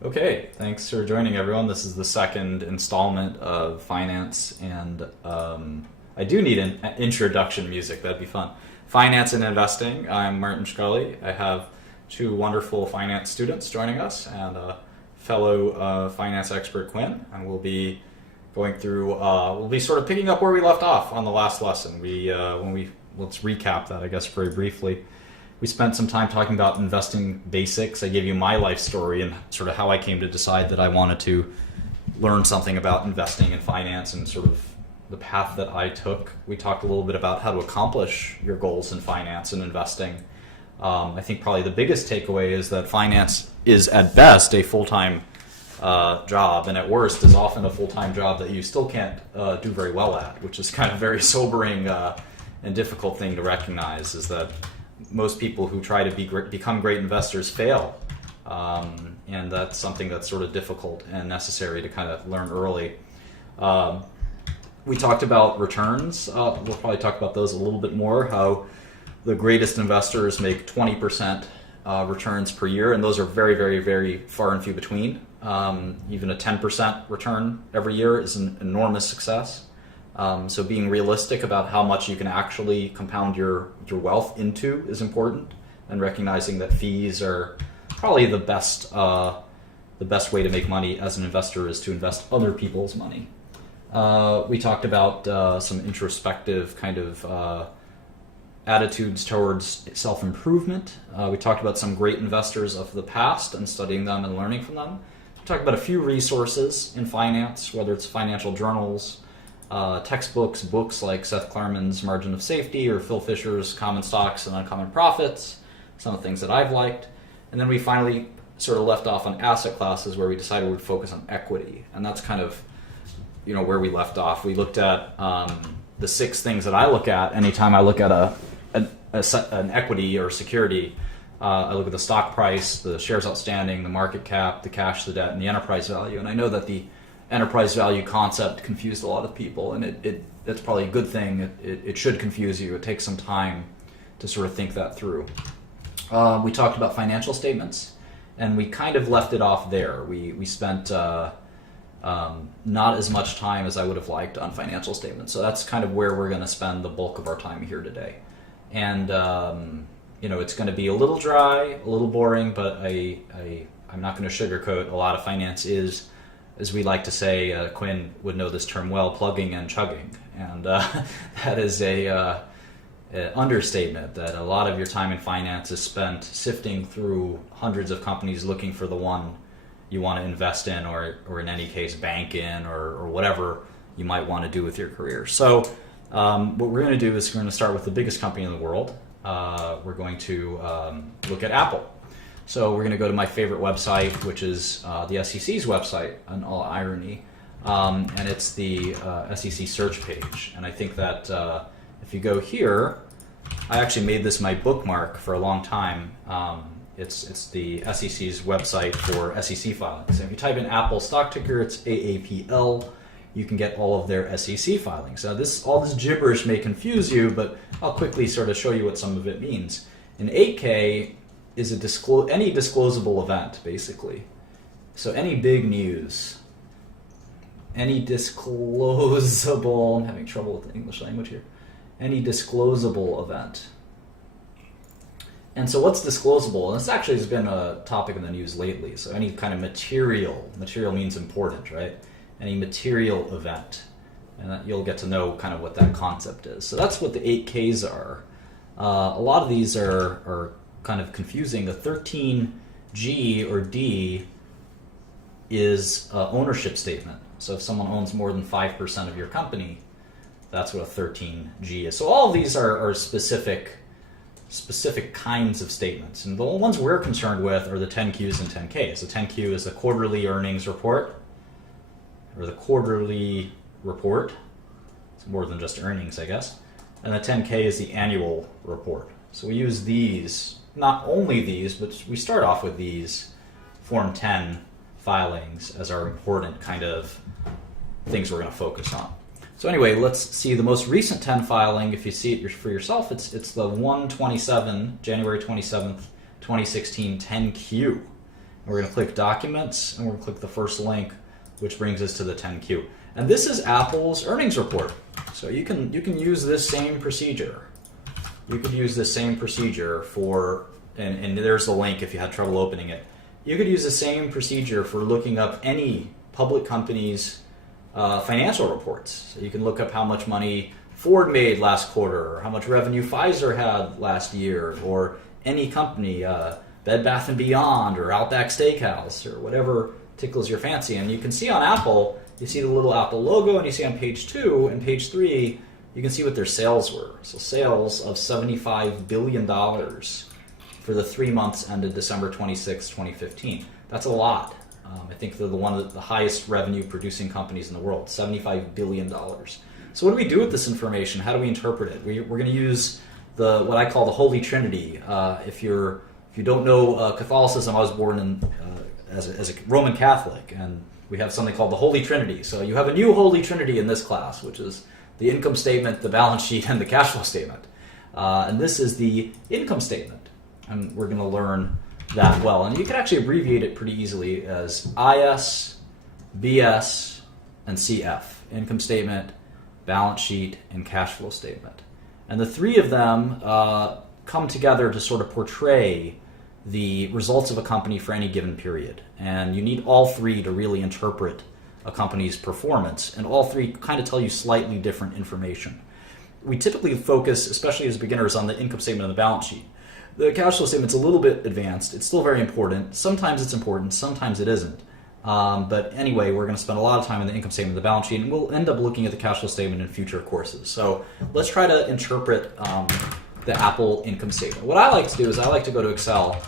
Okay, thanks for joining everyone. This is the second installment of finance, and I do need an introduction music. That'd be fun. Finance and investing. I'm Martin Shkreli. I have two wonderful finance students joining us, and a fellow finance expert, Quinn, and we'll be going through. We'll be sort of picking up where we left off on the last lesson. Let's recap that, I guess, very briefly. We spent some time talking about investing basics. I gave you my life story and sort of how I came to decide that I wanted to learn something about investing and finance and sort of the path that I took. We talked a little bit about how to accomplish your goals in finance and investing. I think probably the biggest takeaway is that finance is at best a full-time job, and at worst is often a full-time job that you still can't do very well at, which is kind of very sobering and difficult thing to recognize, is that most people who try to become great investors fail. And that's something that's sort of difficult and necessary to kind of learn early. We talked about returns. We'll probably talk about those a little bit more, how the greatest investors make 20% returns per year, and those are very, very, very far and few between. Even a 10% return every year is an enormous success. So being realistic about how much you can actually compound your wealth into is important, and recognizing that fees are probably the best way to make money as an investor is to invest other people's money. We talked about some introspective kind of attitudes towards self-improvement. We talked about some great investors of the past and studying them and learning from them. We talked about a few resources in finance, whether it's financial journals, textbooks, books like Seth Klarman's Margin of Safety or Phil Fisher's Common Stocks and Uncommon Profits, some of the things that I've liked. And then we finally sort of left off on asset classes, where we decided we'd focus on equity. And that's kind of, where we left off. We looked at the 6 things that I look at anytime I look at an equity or security. I look at the stock price, the shares outstanding, the market cap, the cash, the debt, and the enterprise value. And I know that the enterprise value concept confused a lot of people, and that's probably a good thing. It should confuse you. It takes some time to sort of think that through. We talked about financial statements, and we kind of left it off there. We spent not as much time as I would have liked on financial statements, so that's kind of where we're going to spend the bulk of our time here today. And it's going to be a little dry, a little boring, but I'm not going to sugarcoat. A lot of finance is, as we like to say, Quinn would know this term well, plugging and chugging. And that is a understatement, that a lot of your time in finance is spent sifting through hundreds of companies looking for the one you want to invest in, or in any case, bank in, or whatever you might want to do with your career. So what we're going to do is we're going to start with the biggest company in the world. We're going to look at Apple. So we're going to go to my favorite website, which is the SEC's website, in all irony, and it's the SEC search page. And I think that if you go here, I actually made this my bookmark for a long time. It's the SEC's website for SEC filings. So if you type in Apple stock ticker, it's AAPL. You can get all of their SEC filings. Now all this gibberish may confuse you, but I'll quickly sort of show you what some of it means. An 8K is any disclosable event, basically. So any big news, any disclosable, I'm having trouble with the English language here, any disclosable event. And so what's disclosable? And this actually has been a topic in the news lately. So any kind of material means important, right? Any material event. And you'll get to know kind of what that concept is. So that's what the 8Ks are. A lot of these are kind of confusing. The 13G or D is an ownership statement. So if someone owns more than 5% of your company, that's what a 13G is. So all of these are specific kinds of statements. And the ones we're concerned with are the 10Qs and 10Ks. The 10Q is the quarterly earnings report, or the quarterly report. It's more than just earnings, I guess. And the 10K is the annual report. So we use these, not only these, but we start off with these Form 10 filings as our important kind of things we're going to focus on. So anyway, let's see the most recent 10 filing. If you see it for yourself, it's the January 27th, 2016 10Q. We're going to click Documents, and we're going to click the first link, which brings us to the 10Q. And this is Apple's earnings report. So you can use this same procedure. You could use this same procedure for, and there's the link if you had trouble opening it. You could use the same procedure for looking up any public company's financial reports. So you can look up how much money Ford made last quarter, or how much revenue Pfizer had last year, or any company, Bed Bath & Beyond, or Outback Steakhouse, or whatever tickles your fancy. And you can see on Apple, you see the little Apple logo, and you see on page 2 and page 3, you can see what their sales were. So sales of $75 billion for the 3 months ended December 26, 2015. That's a lot. I think they're one of the highest revenue producing companies in the world, $75 billion. So what do we do with this information? How do we interpret it? We're going to use what I call the Holy Trinity. If you don't know Catholicism, I was born as a Roman Catholic, and we have something called the Holy Trinity. So you have a new Holy Trinity in this class, which is the income statement, the balance sheet, and the cash flow statement. And this is the income statement, and we're going to learn that well. And you can actually abbreviate it pretty easily as IS, BS, and CF. Income statement, balance sheet, and cash flow statement. And the three of them come together to sort of portray the results of a company for any given period. And you need all three to really interpret a company's performance. And all three kind of tell you slightly different information. We typically focus, especially as beginners, on the income statement and the balance sheet. The cash flow statement's a little bit advanced. It's still very important. Sometimes it's important, sometimes it isn't. But anyway, we're going to spend a lot of time on the income statement and the balance sheet, and we'll end up looking at the cash flow statement in future courses. So let's try to interpret the Apple income statement. What I like to do is I like to go to Excel,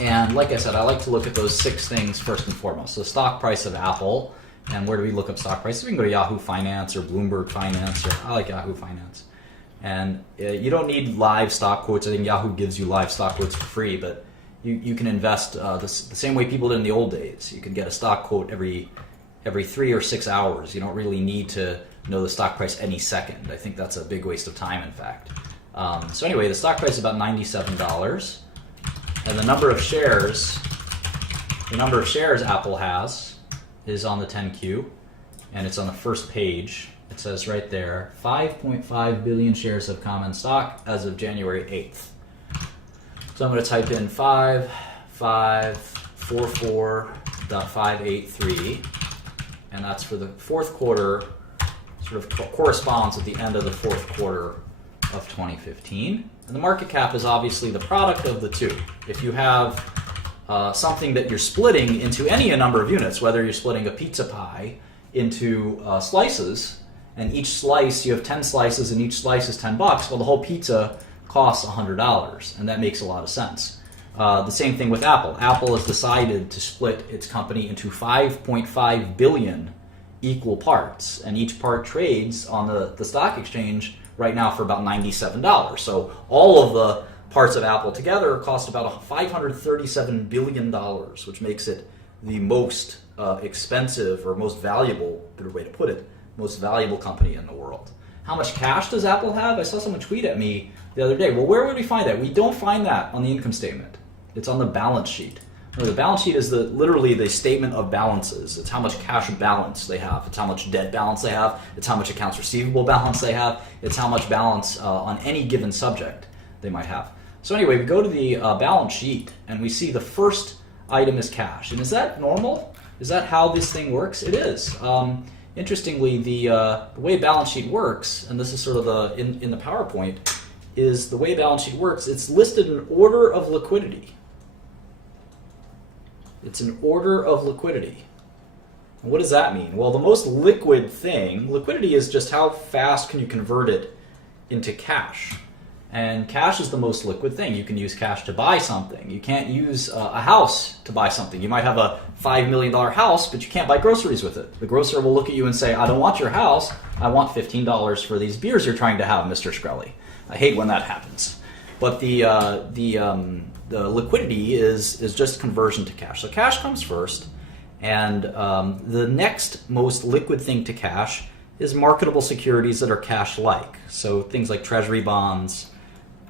and like I said, I like to look at those 6 things first and foremost. So stock price of Apple, and where do we look up stock prices? We can go to Yahoo Finance or Bloomberg Finance, or I like Yahoo Finance. And you don't need live stock quotes. I think Yahoo gives you live stock quotes for free, but you can invest the same way people did in the old days. You can get a stock quote every 3 or 6 hours. You don't really need to know the stock price any second. I think that's a big waste of time, in fact. So anyway, the stock price is about $97, and the number of shares Apple has is on the 10Q, and it's on the first page. It says right there, 5.5 billion shares of common stock as of January 8th. So I'm going to type in 5544.583, and that's for the fourth quarter, sort of corresponds at the end of the fourth quarter of 2015. And the market cap is obviously the product of the two. If you have something that you're splitting into any number of units, whether you're splitting a pizza pie into slices, and each slice, you have 10 slices and each slice is $10, well, the whole pizza costs $100, and that makes a lot of sense. The same thing with Apple. Apple has decided to split its company into 5.5 billion equal parts, and each part trades on the stock exchange right now for about $97. So all of the parts of Apple together cost about $537 billion, which makes it the most expensive or most valuable, better way to put it, most valuable company in the world. How much cash does Apple have? I saw someone tweet at me the other day. Well, where would we find that? We don't find that on the income statement. It's on the balance sheet. The balance sheet is literally the statement of balances. It's how much cash balance they have. It's how much debt balance they have. It's how much accounts receivable balance they have. It's how much balance on any given subject they might have. So anyway, we go to the balance sheet, and we see the first item is cash. And is that normal? Is that how this thing works? It is. Interestingly, the way balance sheet works, and this is sort of in the PowerPoint, is the way balance sheet works, it's listed in order of liquidity. It's an order of liquidity. And what does that mean? Well, the most liquid thing, liquidity is just how fast can you convert it into cash. And cash is the most liquid thing. You can use cash to buy something. You can't use a house to buy something. You might have a $5 million house, but you can't buy groceries with it. The grocer will look at you and say, I don't want your house. I want $15 for these beers you're trying to have, Mr. Shkreli. I hate when that happens. But the liquidity is just conversion to cash. So cash comes first, and the next most liquid thing to cash is marketable securities that are cash-like. So things like treasury bonds,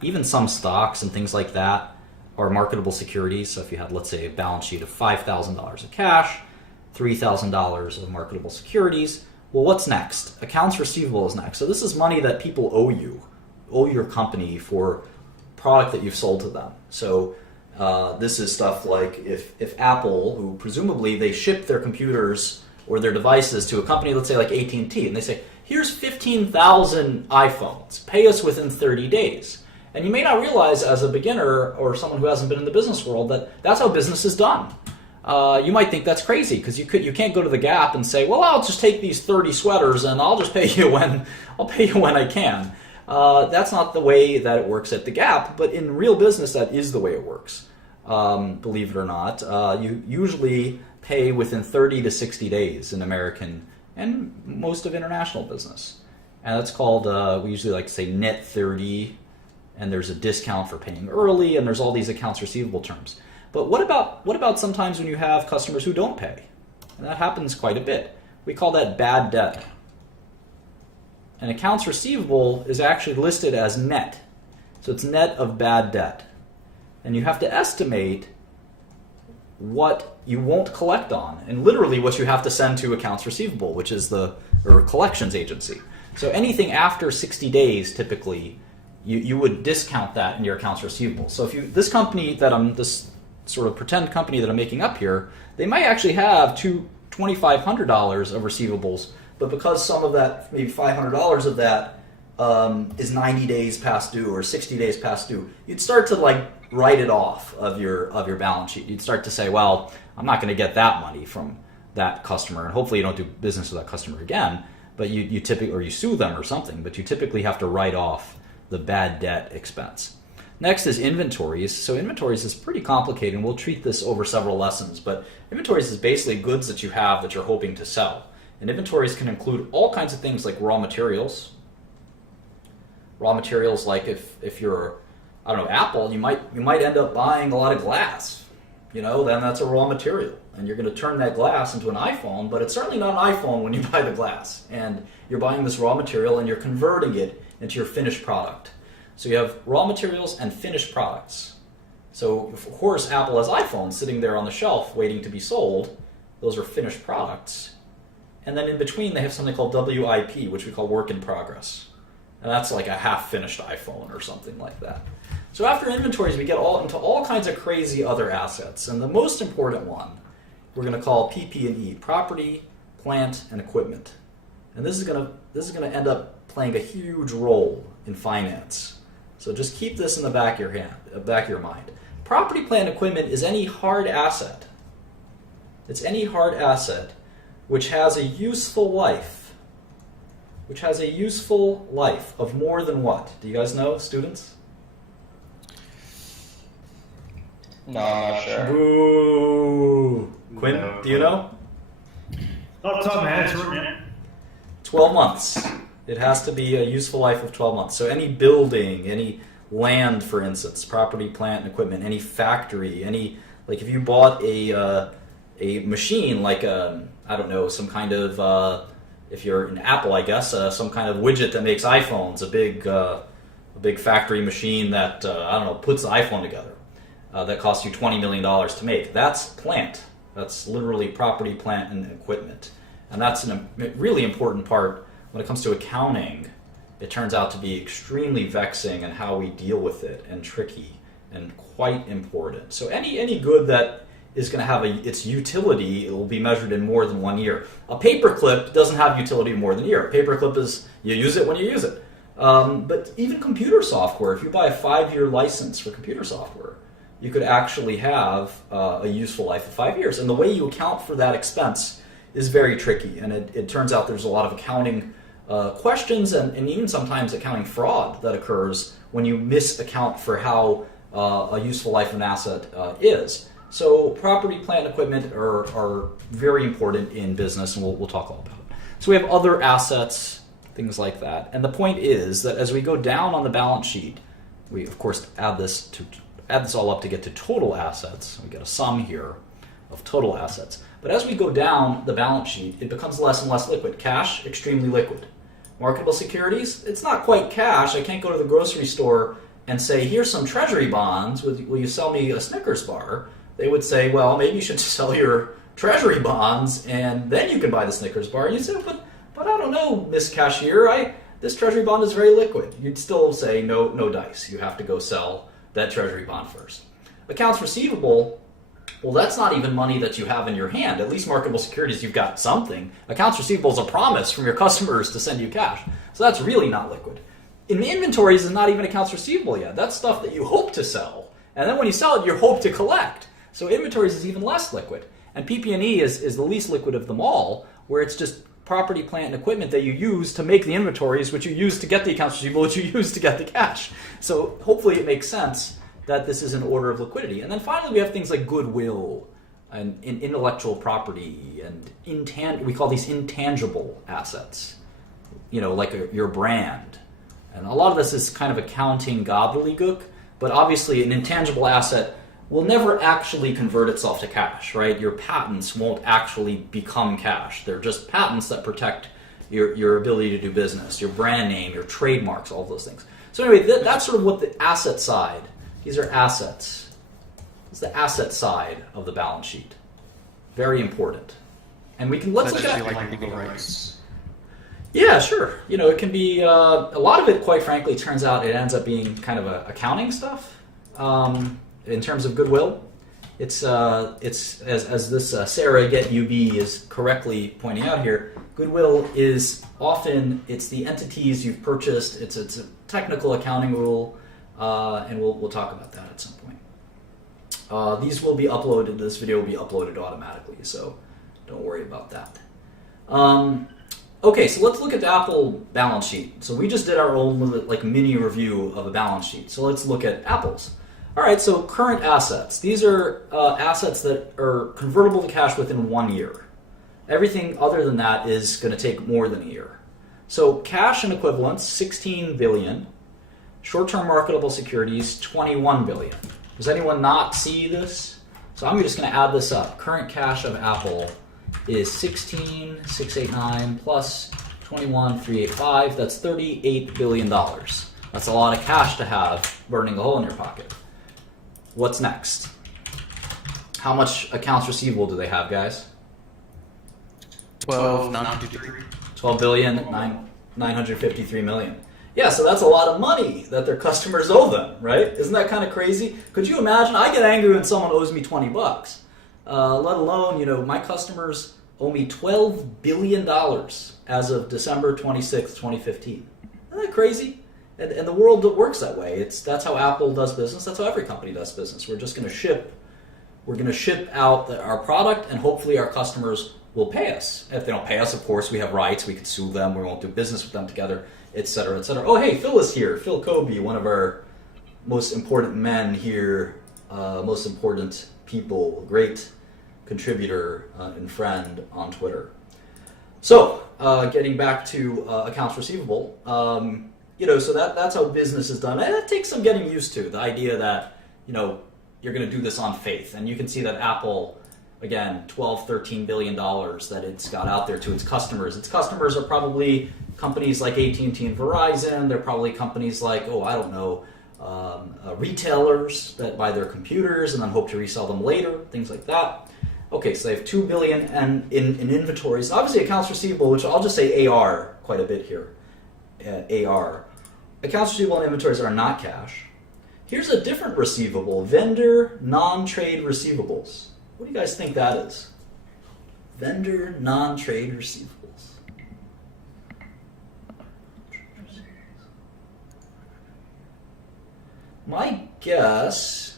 even some stocks and things like that. are marketable securities. So if you had, let's say, a balance sheet of $5,000 of cash, $3,000 of marketable securities, well, what's next? Accounts receivable is next. So this is money that people owe your company for product that you've sold to them. So this is stuff like if Apple, who presumably they ship their computers or their devices to a company, let's say like AT&T, and they say, here's 15,000 iPhones, pay us within 30 days. And you may not realize as a beginner or someone who hasn't been in the business world that that's how business is done. You might think that's crazy because you can't go to the Gap and say, well, I'll just take these 30 sweaters and I'll just pay you when I can. That's not the way that it works at the Gap, but in real business, that is the way it works. Believe it or not, you usually pay within 30 to 60 days in American and most of international business. And that's called, we usually like to say net 30, and there's a discount for paying early, and there's all these accounts receivable terms. But what about sometimes when you have customers who don't pay? And that happens quite a bit. We call that bad debt. And accounts receivable is actually listed as net. So it's net of bad debt. And you have to estimate what you won't collect on, and literally what you have to send to accounts receivable, which is the collections agency. So anything after 60 days, typically, you would discount that in your accounts receivable. So if this company this sort of pretend company that I'm making up here, they might actually have $2,500 of receivables, but because some of that, maybe $500 of that is 90 days past due or 60 days past due, you'd start to like write it off of your balance sheet. You'd start to say, well, I'm not going to get that money from that customer, and hopefully you don't do business with that customer again. But you typically, or you sue them or something, but you typically have to write off the bad debt expense. Next is inventories. So inventories is pretty complicated, and we'll treat this over several lessons. But inventories is basically goods that you have that you're hoping to sell. And inventories can include all kinds of things like raw materials. Raw materials, like if you're, I don't know, Apple, you might end up buying a lot of glass. Then that's a raw material, and you're going to turn that glass into an iPhone, but it's certainly not an iPhone when you buy the glass. And you're buying this raw material and you're converting it into your finished product. So you have raw materials and finished products. So of course Apple has iPhones sitting there on the shelf waiting to be sold. Those are finished products. And then in between they have something called WIP, which we call work in progress. And that's like a half-finished iPhone or something like that. So after inventories, we get into all kinds of crazy other assets. And the most important one we're going to call PP&E, property, plant, and equipment. And this is going to end up playing a huge role in finance. So just keep this in the back of your mind. Property, plant, and equipment is any hard asset. It's any hard asset which has a useful life. Which has a useful life of more than what? Do you guys know, students? No, I'm not sure. Boo! Quinn, No. do you know? Off the top of my head, short man. 12 months. It has to be a useful life of 12 months. So any building, any land, for instance, property, plant, and equipment, any factory, like if you bought a machine, like I don't know, some kind of, if you're in Apple, I guess, some kind of widget that makes iPhones, a big factory machine that, I don't know, puts the iPhone together. That costs you $20 million to make. That's plant. That's literally property, plant, and equipment. And that's a really important part when it comes to accounting. It turns out to be extremely vexing in how we deal with it, and tricky, and quite important. So any good that is going to have its utility, it will be measured in more than 1 year. A paperclip doesn't have utility in more than a year. A paperclip is, you use it when you use it. But even computer software, if you buy a 5-year license for computer software, you could actually have a useful life of 5 years. And the way you account for that expense is very tricky. And it turns out there's a lot of accounting questions and even sometimes accounting fraud that occurs when you misaccount for how a useful life of an asset is. So property, plant, and equipment are very important in business, and we'll talk all about it. So we have other assets, things like that. And the point is that as we go down on the balance sheet, we of course add this all up to get to total assets. We get a sum here of total assets. But as we go down the balance sheet, it becomes less and less liquid. Cash, extremely liquid. Marketable securities, it's not quite cash. I can't go to the grocery store and say, here's some treasury bonds, will you sell me a Snickers bar? They would say, well, maybe you should sell your treasury bonds and then you can buy the Snickers bar. And you say, but I don't know, Miss Cashier, this treasury bond is very liquid. You'd still say, no dice. You have to go sell that treasury bond first. Accounts receivable, well, that's not even money that you have in your hand. At least marketable securities, you've got something. Accounts receivable is a promise from your customers to send you cash. So that's really not liquid. In the inventories is not even accounts receivable yet. That's stuff that you hope to sell. And then when you sell it, you hope to collect. So inventories is even less liquid. And PP&E is the least liquid of them all, where it's just property, plant, and equipment that you use to make the inventories, which you use to get the accounts receivable, which you use to get the cash. So hopefully it makes sense that this is an order of liquidity. And then finally we have things like goodwill and intellectual property and we call these intangible assets, like your brand. And a lot of this is kind of accounting gobbledygook, but obviously an intangible asset will never actually convert itself to cash, right? Your patents won't actually become cash. They're just patents that protect your ability to do business, your brand name, your trademarks, all of those things. So anyway, that's sort of what the asset side, these are assets. It's the asset side of the balance sheet. Very important. And let's look at like legal rights. Yeah, sure. It can be, a lot of it, quite frankly, turns out it ends up being kind of accounting stuff. In terms of goodwill, it's as this Sarah Get UB is correctly pointing out here, goodwill is often, it's the entities you've purchased, it's a technical accounting rule, and we'll talk about that at some point. These will be uploaded, this video will be uploaded automatically, so don't worry about that. Okay, so let's look at the Apple balance sheet. So we just did our own mini review of a balance sheet. So let's look at Apple's. All right, so current assets. These are assets that are convertible to cash within 1 year. Everything other than that is going to take more than a year. So cash and equivalents, 16 billion. Short-term marketable securities, 21 billion. Does anyone not see this? So I'm just going to add this up. Current cash of Apple is 16,689 plus 21,385. That's $38 billion. That's a lot of cash to have burning a hole in your pocket. What's next? How much accounts receivable do they have, guys? 12 billion, 953 million. Yeah, so that's a lot of money that their customers owe them, right? Isn't that kind of crazy? Could you imagine? I get angry when someone owes me 20 bucks. Let alone, my customers owe me $12 billion as of December 26th, 2015. Isn't that crazy? And the world works that way. That's how Apple does business. That's how every company does business. We're just going to ship. We're going to ship out our product, and hopefully our customers will pay us. If they don't pay us, of course, we have rights. We could sue them. We won't do business with them together, et cetera, et cetera. Oh, hey, Phil is here. Phil Kobe, one of our most important men here, most important people, great contributor and friend on Twitter. So, getting back to accounts receivable. So that's how business is done. And that takes some getting used to, the idea that, you're going to do this on faith. And you can see that Apple, again, $13 billion that it's got out there to its customers. Its customers are probably companies like AT&T and Verizon. They're probably companies like, retailers that buy their computers and then hope to resell them later, things like that. Okay, so they have $2 billion in inventories. Obviously, accounts receivable, which I'll just say AR quite a bit here. AR. Accounts receivable and inventories are not cash. Here's a different receivable, vendor non-trade receivables. What do you guys think that is? Vendor non-trade receivables. My guess,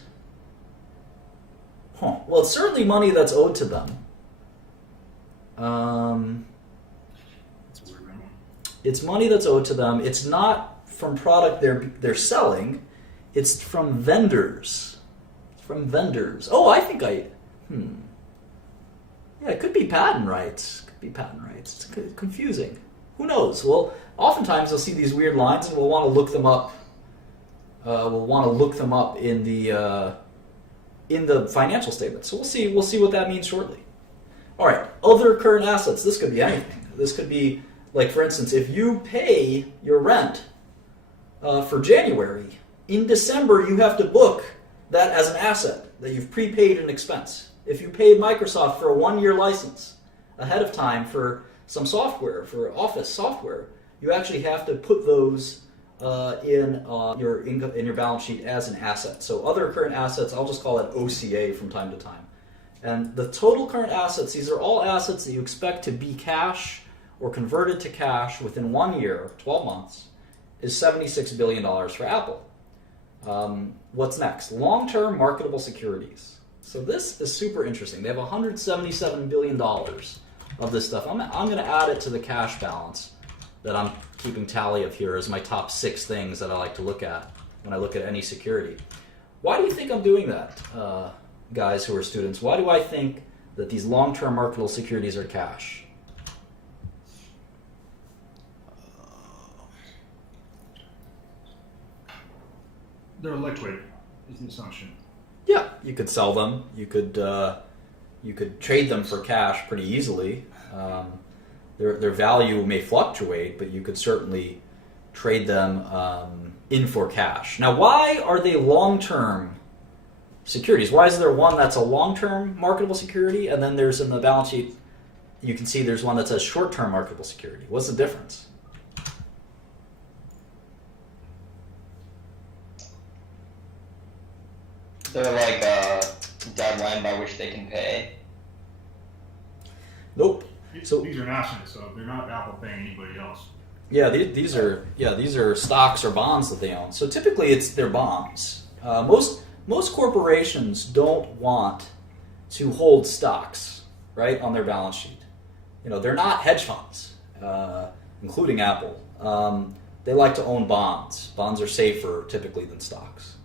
well, it's certainly money that's owed to them. It's money that's owed to them. It's not from product they're selling. It's from vendors. Oh, I think yeah, it could be patent rights. It's confusing. Who knows? Well, oftentimes you'll see these weird lines, and we'll want to look them up. In the financial statement. So we'll see what that means shortly. All right, other current assets. This could be anything. This could be, like, for instance, if you pay your rent for January, in December you have to book that as an asset that you've prepaid an expense. If you paid Microsoft for a 1-year license ahead of time for some software, for Office software, you actually have to put those in your balance sheet as an asset. So other current assets, I'll just call it OCA from time to time. And the total current assets, these are all assets that you expect to be cash or converted to cash within 1 year, 12 months, is $76 billion for Apple. What's next? Long-term marketable securities. So this is super interesting. They have $177 billion of this stuff. I'm going to add it to the cash balance that I'm keeping tally of here as my top 6 things that I like to look at when I look at any security. Why do you think I'm doing that, guys who are students? Why do I think that these long-term marketable securities are cash? They're liquid, is the assumption. Yeah, you could sell them. You could trade them for cash pretty easily. Their value may fluctuate, but you could certainly trade them in for cash. Now, why are they long-term securities? Why is there one that's a long-term marketable security, and then there's in the balance sheet, you can see there's one that says short-term marketable security? What's the difference? They're like a deadline by which they can pay. Nope. So These are national, so they're not Apple paying anybody else. yeah, these are stocks or bonds that they own. So typically it's their bonds. Most corporations don't want to hold stocks, right, on their balance sheet. You know, they're not hedge funds, including Apple. They like to own bonds. Bonds are safer typically than stocks.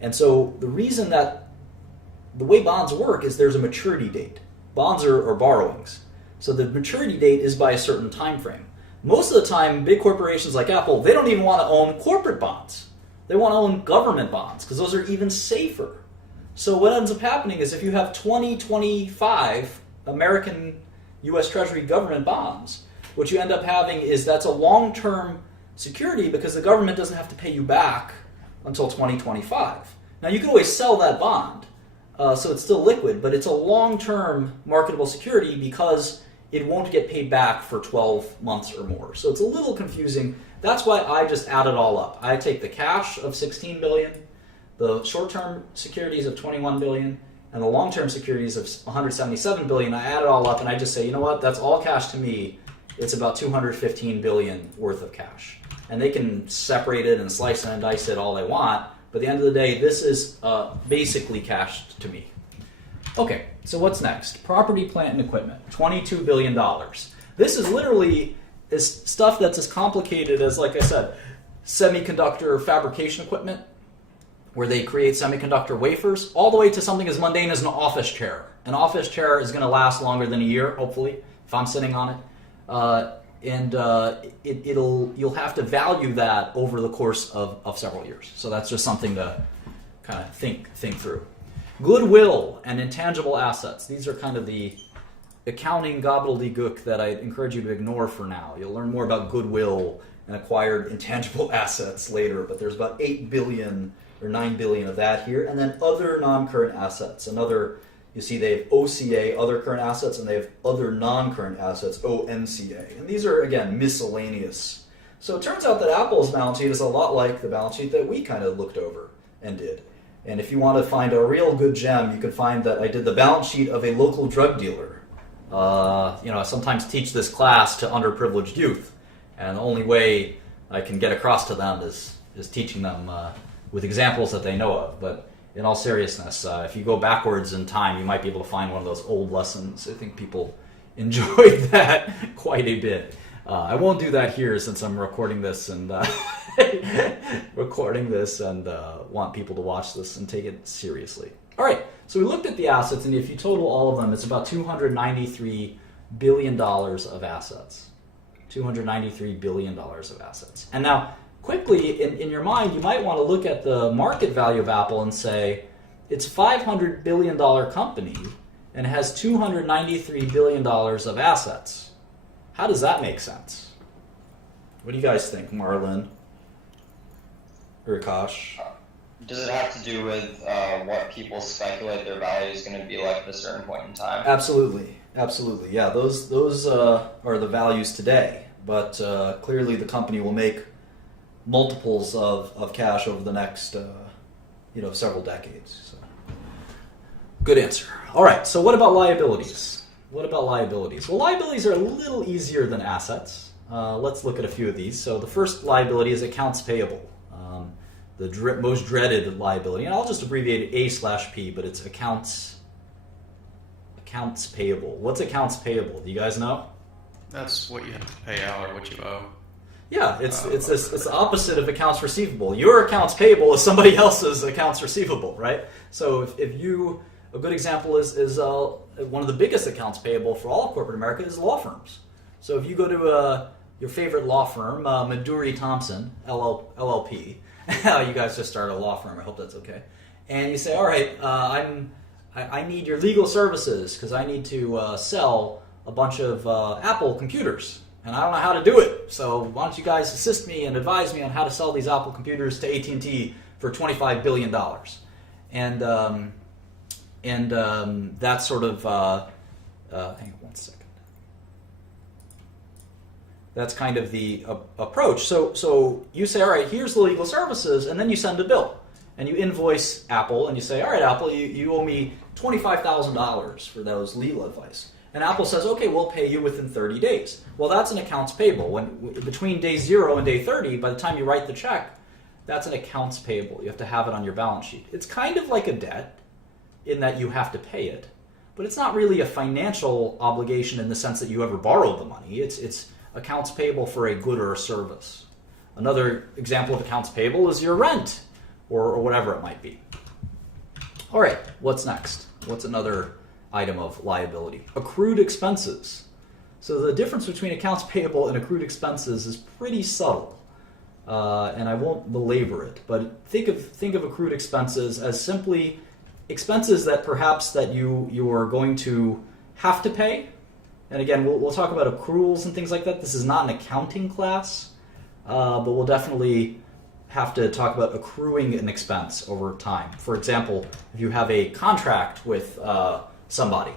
And so the reason that the way bonds work is there's a maturity date. Bonds are borrowings. So the maturity date is by a certain time frame. Most of the time, big corporations like Apple, they don't even want to own corporate bonds. They want to own government bonds because those are even safer. So what ends up happening is if you have 2025 American U.S. Treasury government bonds, what you end up having is that's a long-term security because the government doesn't have to pay you back until 2025. Now you can always sell that bond, so it's still liquid, but it's a long-term marketable security because it won't get paid back for 12 months or more. So it's a little confusing. That's why I just add it all up. I take the cash of $16 billion, the short-term securities of $21 billion, and the long-term securities of $177 billion. I add it all up and I just say, you know what, that's all cash to me. It's about $215 billion worth of cash. And they can separate it and slice it and dice it all they want, but at the end of the day, this is basically cash to me. Okay, so what's next? Property, plant, and equipment, $22 billion. This is literally stuff that's as complicated as, like I said, semiconductor fabrication equipment, where they create semiconductor wafers, all the way to something as mundane as an office chair. An office chair is going to last longer than a year, hopefully, if I'm sitting on it. You'll have to value that over the course of several years. So that's just something to kind of think through. Goodwill and intangible assets. These are kind of the accounting gobbledygook that I encourage you to ignore for now. You'll learn more about goodwill and acquired intangible assets later, but there's about 8 billion or 9 billion of that here. And then other non-current assets. You see they have OCA, other current assets, and they have other non-current assets, ONCA. And these are, again, miscellaneous. So it turns out that Apple's balance sheet is a lot like the balance sheet that we kind of looked over and did. And if you want to find a real good gem, you can find that I did the balance sheet of a local drug dealer. I sometimes teach this class to underprivileged youth. And the only way I can get across to them is teaching them with examples that they know of. But in all seriousness, if you go backwards in time, you might be able to find one of those old lessons. I think people enjoyed that quite a bit. I won't do that here since I'm recording this and want people to watch this and take it seriously. All right, so we looked at the assets, and if you total all of them, it's about $293 billion of assets. $293 billion of assets. And now, quickly, in your mind, you might want to look at the market value of Apple and say, it's a $500 billion company and has $293 billion of assets. How does that make sense? What do you guys think, Marlon? Urakash? Does it have to do with what people speculate their value is going to be like at a certain point in time? Absolutely. Yeah, those are the values today, but clearly the company will make multiples of cash over the next several decades. So. Good answer. All right, so what about liabilities? Well, liabilities are a little easier than assets. Let's look at a few of these. So the first liability is accounts payable. The most dreaded liability, and I'll just abbreviate it A/P, but it's accounts payable. What's accounts payable? Do you guys know? That's what you have to pay out or what you owe. Yeah, it's the opposite of accounts receivable. Your accounts payable is somebody else's accounts receivable, right? So if you, a good example is one of the biggest accounts payable for all corporate America is law firms. So if you go to your favorite law firm, Maduri Thompson, LLP, you guys just started a law firm, I hope that's okay, and you say, all right, I need your legal services because I need to sell a bunch of Apple computers, and I don't know how to do it. So why don't you guys assist me and advise me on how to sell these Apple computers to AT&T for $25 billion? And that's sort of, hang on one second. That's kind of the approach. So you say, all right, here's the legal services, and then you send a bill. And you invoice Apple, and you say, all right, Apple, you owe me $25,000 for those legal advice. And Apple says, okay, we'll pay you within 30 days. Well, that's an accounts payable. Between day 0 and day 30, by the time you write the check, that's an accounts payable. You have to have it on your balance sheet. It's kind of like a debt in that you have to pay it, but it's not really a financial obligation in the sense that you ever borrowed the money. It's accounts payable for a good or a service. Another example of accounts payable is your rent or whatever it might be. All right, what's next? What's another item of liability? Accrued expenses. So the difference between accounts payable and accrued expenses is pretty subtle, and I won't belabor it. But think of accrued expenses as simply expenses that perhaps that you are going to have to pay. And again, we'll talk about accruals and things like that. This is not an accounting class, but we'll definitely have to talk about accruing an expense over time. For example, if you have a contract with somebody,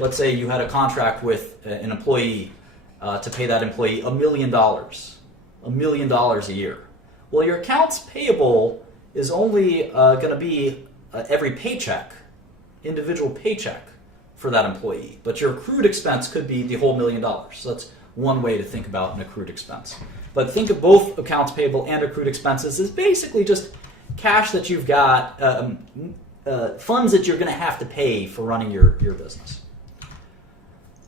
let's say you had a contract with an employee to pay that employee $1 million a year. Well, your accounts payable is only going to be every paycheck, individual paycheck for that employee. But your accrued expense could be the whole $1 million. So that's one way to think about an accrued expense. But think of both accounts payable and accrued expenses as basically just cash that you've got, funds that you're going to have to pay for running your business.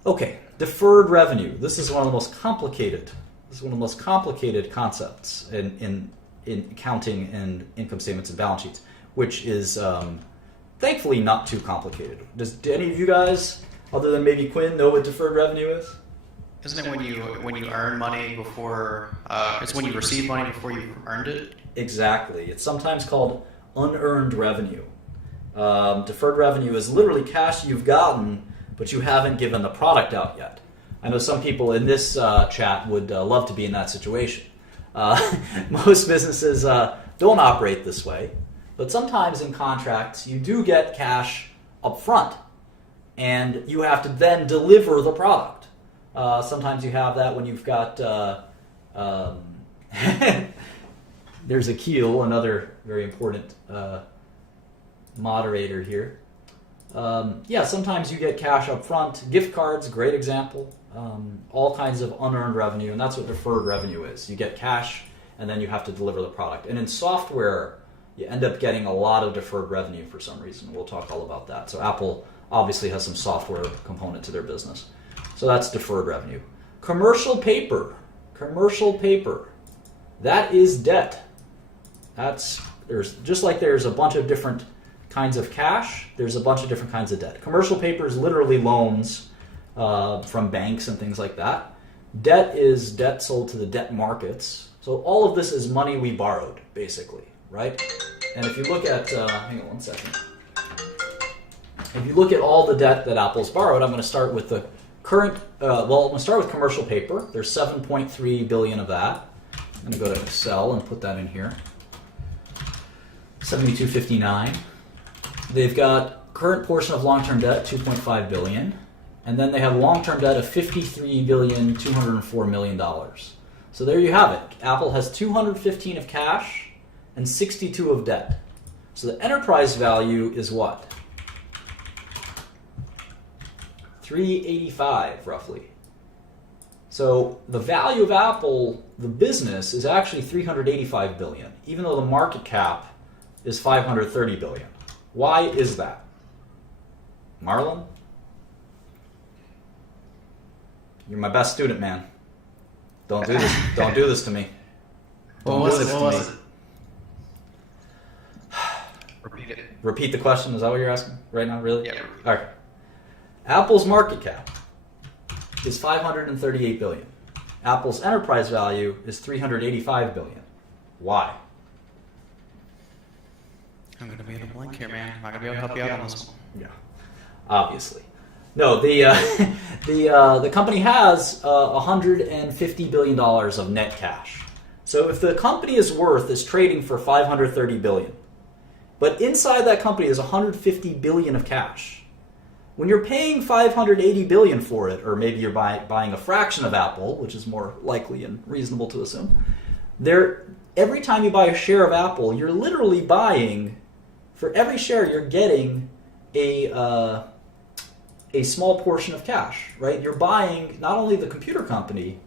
Okay, deferred revenue. This is one of the most complicated. Concepts in accounting and income statements and balance sheets, which is thankfully not too complicated. Do any of you guys, other than maybe Quinn, know what deferred revenue is? Isn't it when you earn money before? It's when you receive money before you earned it. Exactly. It's sometimes called unearned revenue. Deferred revenue is literally cash you've gotten, but you haven't given the product out yet. I know some people in this chat would love to be in that situation. Most businesses don't operate this way, but sometimes in contracts you do get cash up front, and you have to then deliver the product. Sometimes you have that when you've got there's Akil, another very important moderator here. Sometimes you get cash up front. Gift cards, great example. All kinds of unearned revenue, and that's what deferred revenue is. You get cash, and then you have to deliver the product. And in software, you end up getting a lot of deferred revenue for some reason. We'll talk all about that. So Apple obviously has some software component to their business. So that's deferred revenue. Commercial paper. That is debt. There's just like there's a bunch of different kinds of cash, there's a bunch of different kinds of debt. Commercial paper is literally loans from banks and things like that. Debt is debt sold to the debt markets. So all of this is money we borrowed, basically, right? And if you look at, hang on one second. If you look at all the debt that Apple's borrowed, I'm going to start with the current, I'm going to start with commercial paper. There's $7.3 billion of that. I'm going to go to Excel and put that in here. 72.59. They've got current portion of long-term debt, 2.5 billion, and then they have long-term debt of 53,204,000,000 dollars. So there you have it. Apple has 215 of cash and 62 of debt. So the enterprise value is what? 385 roughly. So the value of Apple, the business, is actually 385 billion, even though the market cap is 530 billion. Why is that? Marlon? You're my best student, man. Don't do this. Don't do this to me. Don't do this to me. Repeat it. Repeat the question. Is that what you're asking right now? Really? Yeah. All right. Apple's market cap is 538 billion. Apple's enterprise value is 385 billion. Why? I'm going to be in a blank here, man. I'm not going to be able to help you out on this one. Yeah, obviously. No, the company has $150 billion of net cash. So if the company is trading for 530 billion, but inside that company is 150 billion of cash. When you're paying 580 billion for it, or maybe you're buying a fraction of Apple, which is more likely and reasonable to assume, every time you buy a share of Apple, you're literally buying, for every share, you're getting a small portion of cash, right? You're buying not only the computer company,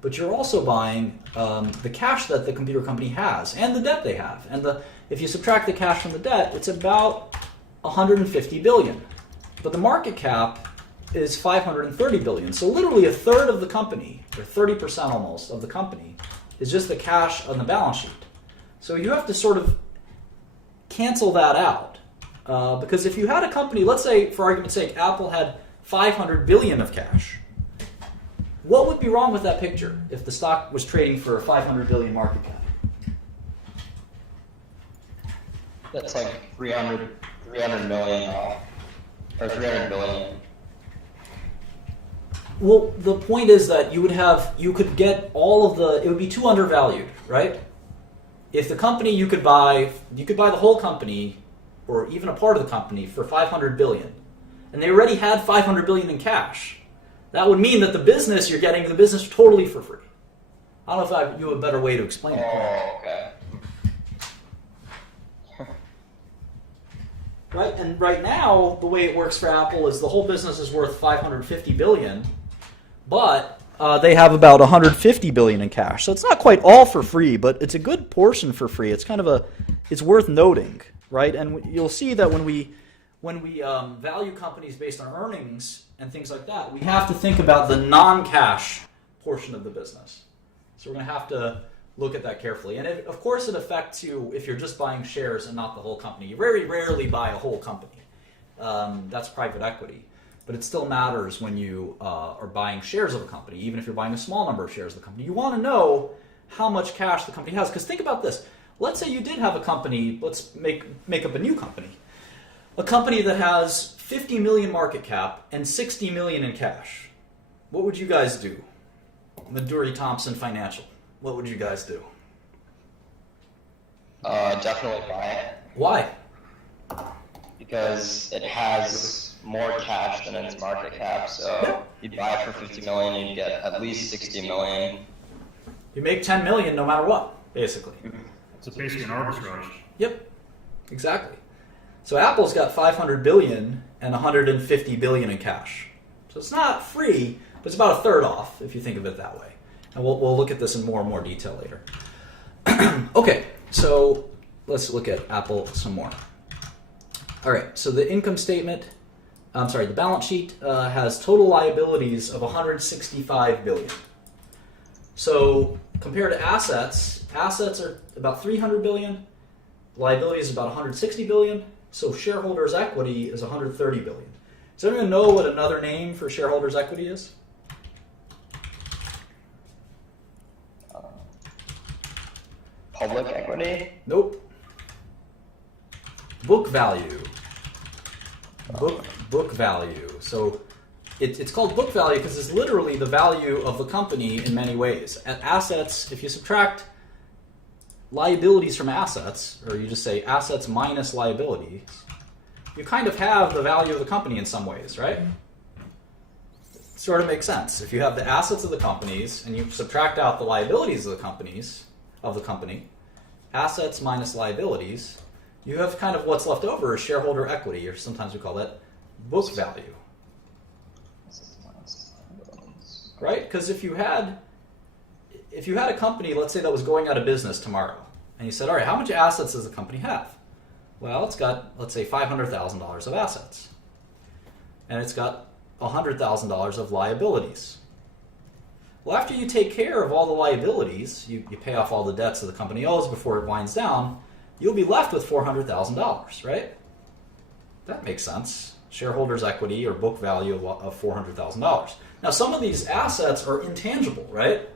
but you're also buying the cash that the computer company has and the debt they have. And if you subtract the cash from the debt, it's about 150 billion. But the market cap is 530 billion. So literally a third of the company, or 30% almost of the company, is just the cash on the balance sheet. So you have to sort of cancel that out. Because if you had a company, let's say, for argument's sake, Apple had 500 billion of cash, what would be wrong with that picture if the stock was trading for a 500 billion market cap? That's like 300 million or 300 billion. Well, the point is that you could get all of it would be too undervalued, right? If the company you could buy the whole company, or even a part of the company, for 500 billion, and they already had 500 billion in cash. That would mean that you're getting the business totally for free. I don't know if you have a better way to explain it. Oh, okay. Right, and right now, the way it works for Apple is the whole business is worth 550 billion, but they have about 150 billion in cash. So it's not quite all for free, but it's a good portion for free. It's it's worth noting, right? And you'll see that when we value companies based on earnings and things like that, we have to think about the non-cash portion of the business. So we're going to have to look at that carefully. And of course it affects you if you're just buying shares and not the whole company. You very rarely buy a whole company. That's private equity. But it still matters when you are buying shares of a company, even if you're buying a small number of shares of the company. You want to know how much cash the company has. Because think about this. Let's say you did have a company, let's make up a new company. A company that has 50 million market cap and 60 million in cash. What would you guys do? Maduri Thompson Financial. What would you guys do? Definitely buy it Why? because it has more cash than its market cap. So you'd buy it for 50 million, and you'd get at least 60 million. You make 10 million no matter what, basically. It's basically an arbitrage. Yep, exactly. So Apple's got 500 billion and 150 billion in cash. So it's not free, but it's about a third off if you think of it that way. And we'll look at this in more and more detail later. Okay, so let's look at Apple some more. All right, so the the balance sheet has total liabilities of 165 billion. So compared to assets are about 300 billion, liabilities is about 160 billion, so shareholders' equity is 130 billion. Does anyone know what another name for shareholders' equity is? Public equity? Nope. Book value. Book value. So it's called book value because it's literally the value of the company in many ways. At assets, if you subtract liabilities from assets, or you just say assets minus liabilities, you kind of have the value of the company in some ways, right? Sort of makes sense. If you have the assets of the companies and you subtract out the liabilities of the company, assets minus liabilities, you have kind of what's left over is shareholder equity, or sometimes we call that book value. Right? Because if you had a company, let's say, that was going out of business tomorrow, and you said, all right, how much assets does the company have? Well, it's got, let's say, $500,000 of assets. And it's got $100,000 of liabilities. Well, after you take care of all the liabilities, you pay off all the debts that the company owes before it winds down, you'll be left with $400,000, right? That makes sense. Shareholders' equity or book value of $400,000. Now, some of these assets are intangible, right?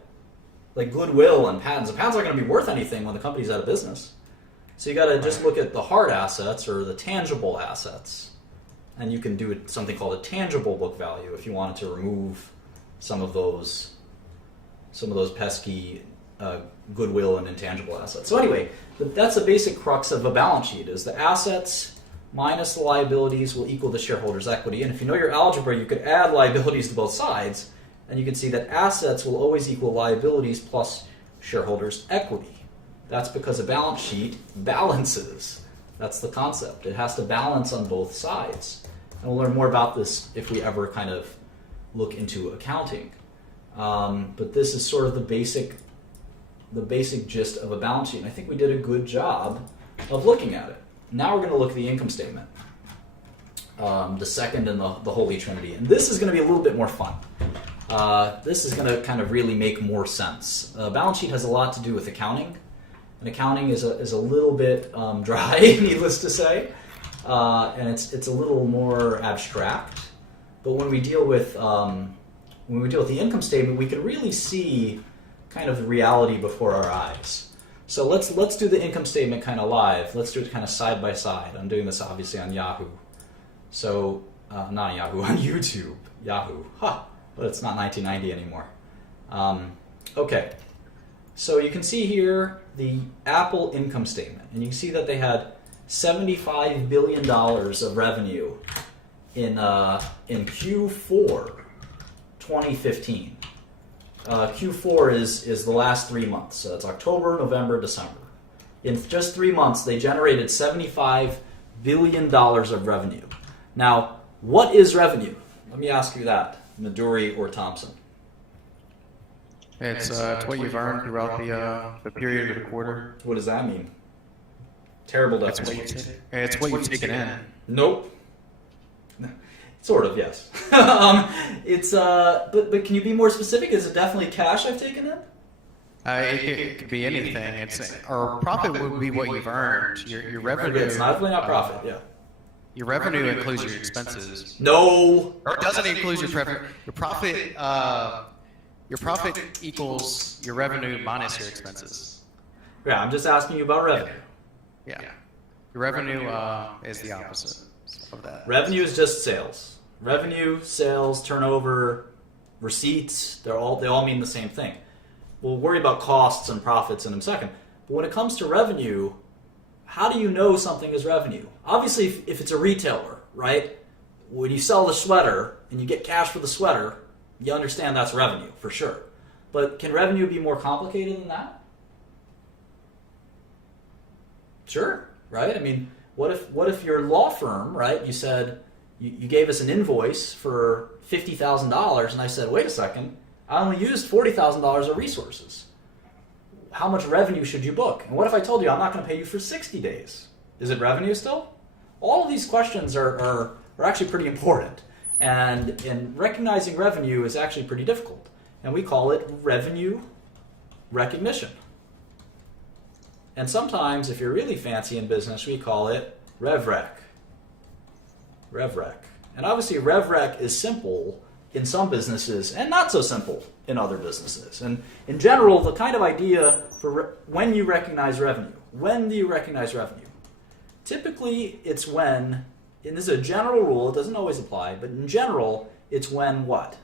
Like goodwill and patents. The patents aren't going to be worth anything when the company's out of business. So you got to just look at the hard assets or the tangible assets, and you can do something called a tangible book value if you wanted to remove some of those pesky goodwill and intangible assets. So anyway, that's the basic crux of a balance sheet: is the assets minus the liabilities will equal the shareholders' equity. And if you know your algebra, you could add liabilities to both sides, and you can see that assets will always equal liabilities plus shareholders' equity. That's because a balance sheet balances. That's the concept. It has to balance on both sides. And we'll learn more about this if we ever kind of look into accounting. But this is sort of the basic gist of a balance sheet. And I think we did a good job of looking at it. Now we're going to look at the income statement, the second in the Holy Trinity. And this is going to be a little bit more fun. This is going to kind of really make more sense. Balance sheet has a lot to do with accounting. And accounting is a little bit dry, needless to say. And it's a little more abstract. But when we deal with the income statement, we can really see kind of the reality before our eyes. So let's do the income statement kind of live. Let's do it kind of side by side. I'm doing this obviously on Yahoo. So not on Yahoo, on YouTube. Yahoo. But it's not 1990 anymore. Okay. So you can see here the Apple income statement, and you can see that they had $75 billion of revenue in Q4 2015. Q4 is the last 3 months. So it's October, November, December. In just 3 months, they generated $75 billion of revenue. Now, what is revenue? Let me ask you that, Maduri or Thompson. It's what you've earned throughout the period of the quarter. What does that mean? Terrible definition. It's what you've taken in. Nope. Sort of, yes. But can you be more specific? Is it definitely cash I've taken in? It could be anything. Or profit would be what you've earned. Your revenue. It's definitely not profit. Yeah. Your revenue includes your expenses. No. Or it doesn't include your profit. Your profit equals your revenue minus your expenses. Yeah, I'm just asking you about revenue. Yeah. Your revenue is the opposite of that. Revenue is just sales. Revenue, sales, turnover, receipts, they all mean the same thing. We'll worry about costs and profits in a second. But when it comes to revenue, how do you know something is revenue? Obviously, if it's a retailer, right? When you sell the sweater and you get cash for the sweater, you understand that's revenue, for sure. But can revenue be more complicated than that? Sure, right? I mean, what if your law firm, right, you said, you gave us an invoice for $50,000, and I said, wait a second, I only used $40,000 of resources. How much revenue should you book? And what if I told you I'm not going to pay you for 60 days? Is it revenue still? All of these questions are actually pretty important. And recognizing revenue is actually pretty difficult. And we call it revenue recognition. And sometimes, if you're really fancy in business, we call it rev rec. Rev rec. And obviously, rev rec is simple in some businesses and not so simple in other businesses. And in general, the kind of idea for when you recognize revenue. When do you recognize revenue? Typically, it's when, and this is a general rule, it doesn't always apply, but in general, it's when what?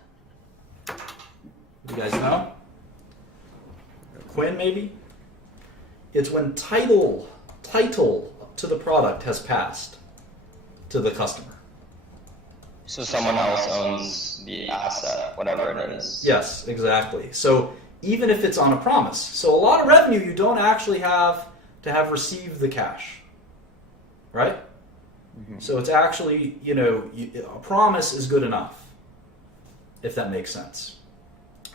You guys know? Quinn, maybe? It's when title to the product has passed to the customer. So someone else owns the asset, whatever it is. Yes, exactly. So even if it's on a promise. So a lot of revenue you don't actually have to have received the cash. Right? Mm-hmm. So it's actually, a promise is good enough, if that makes sense.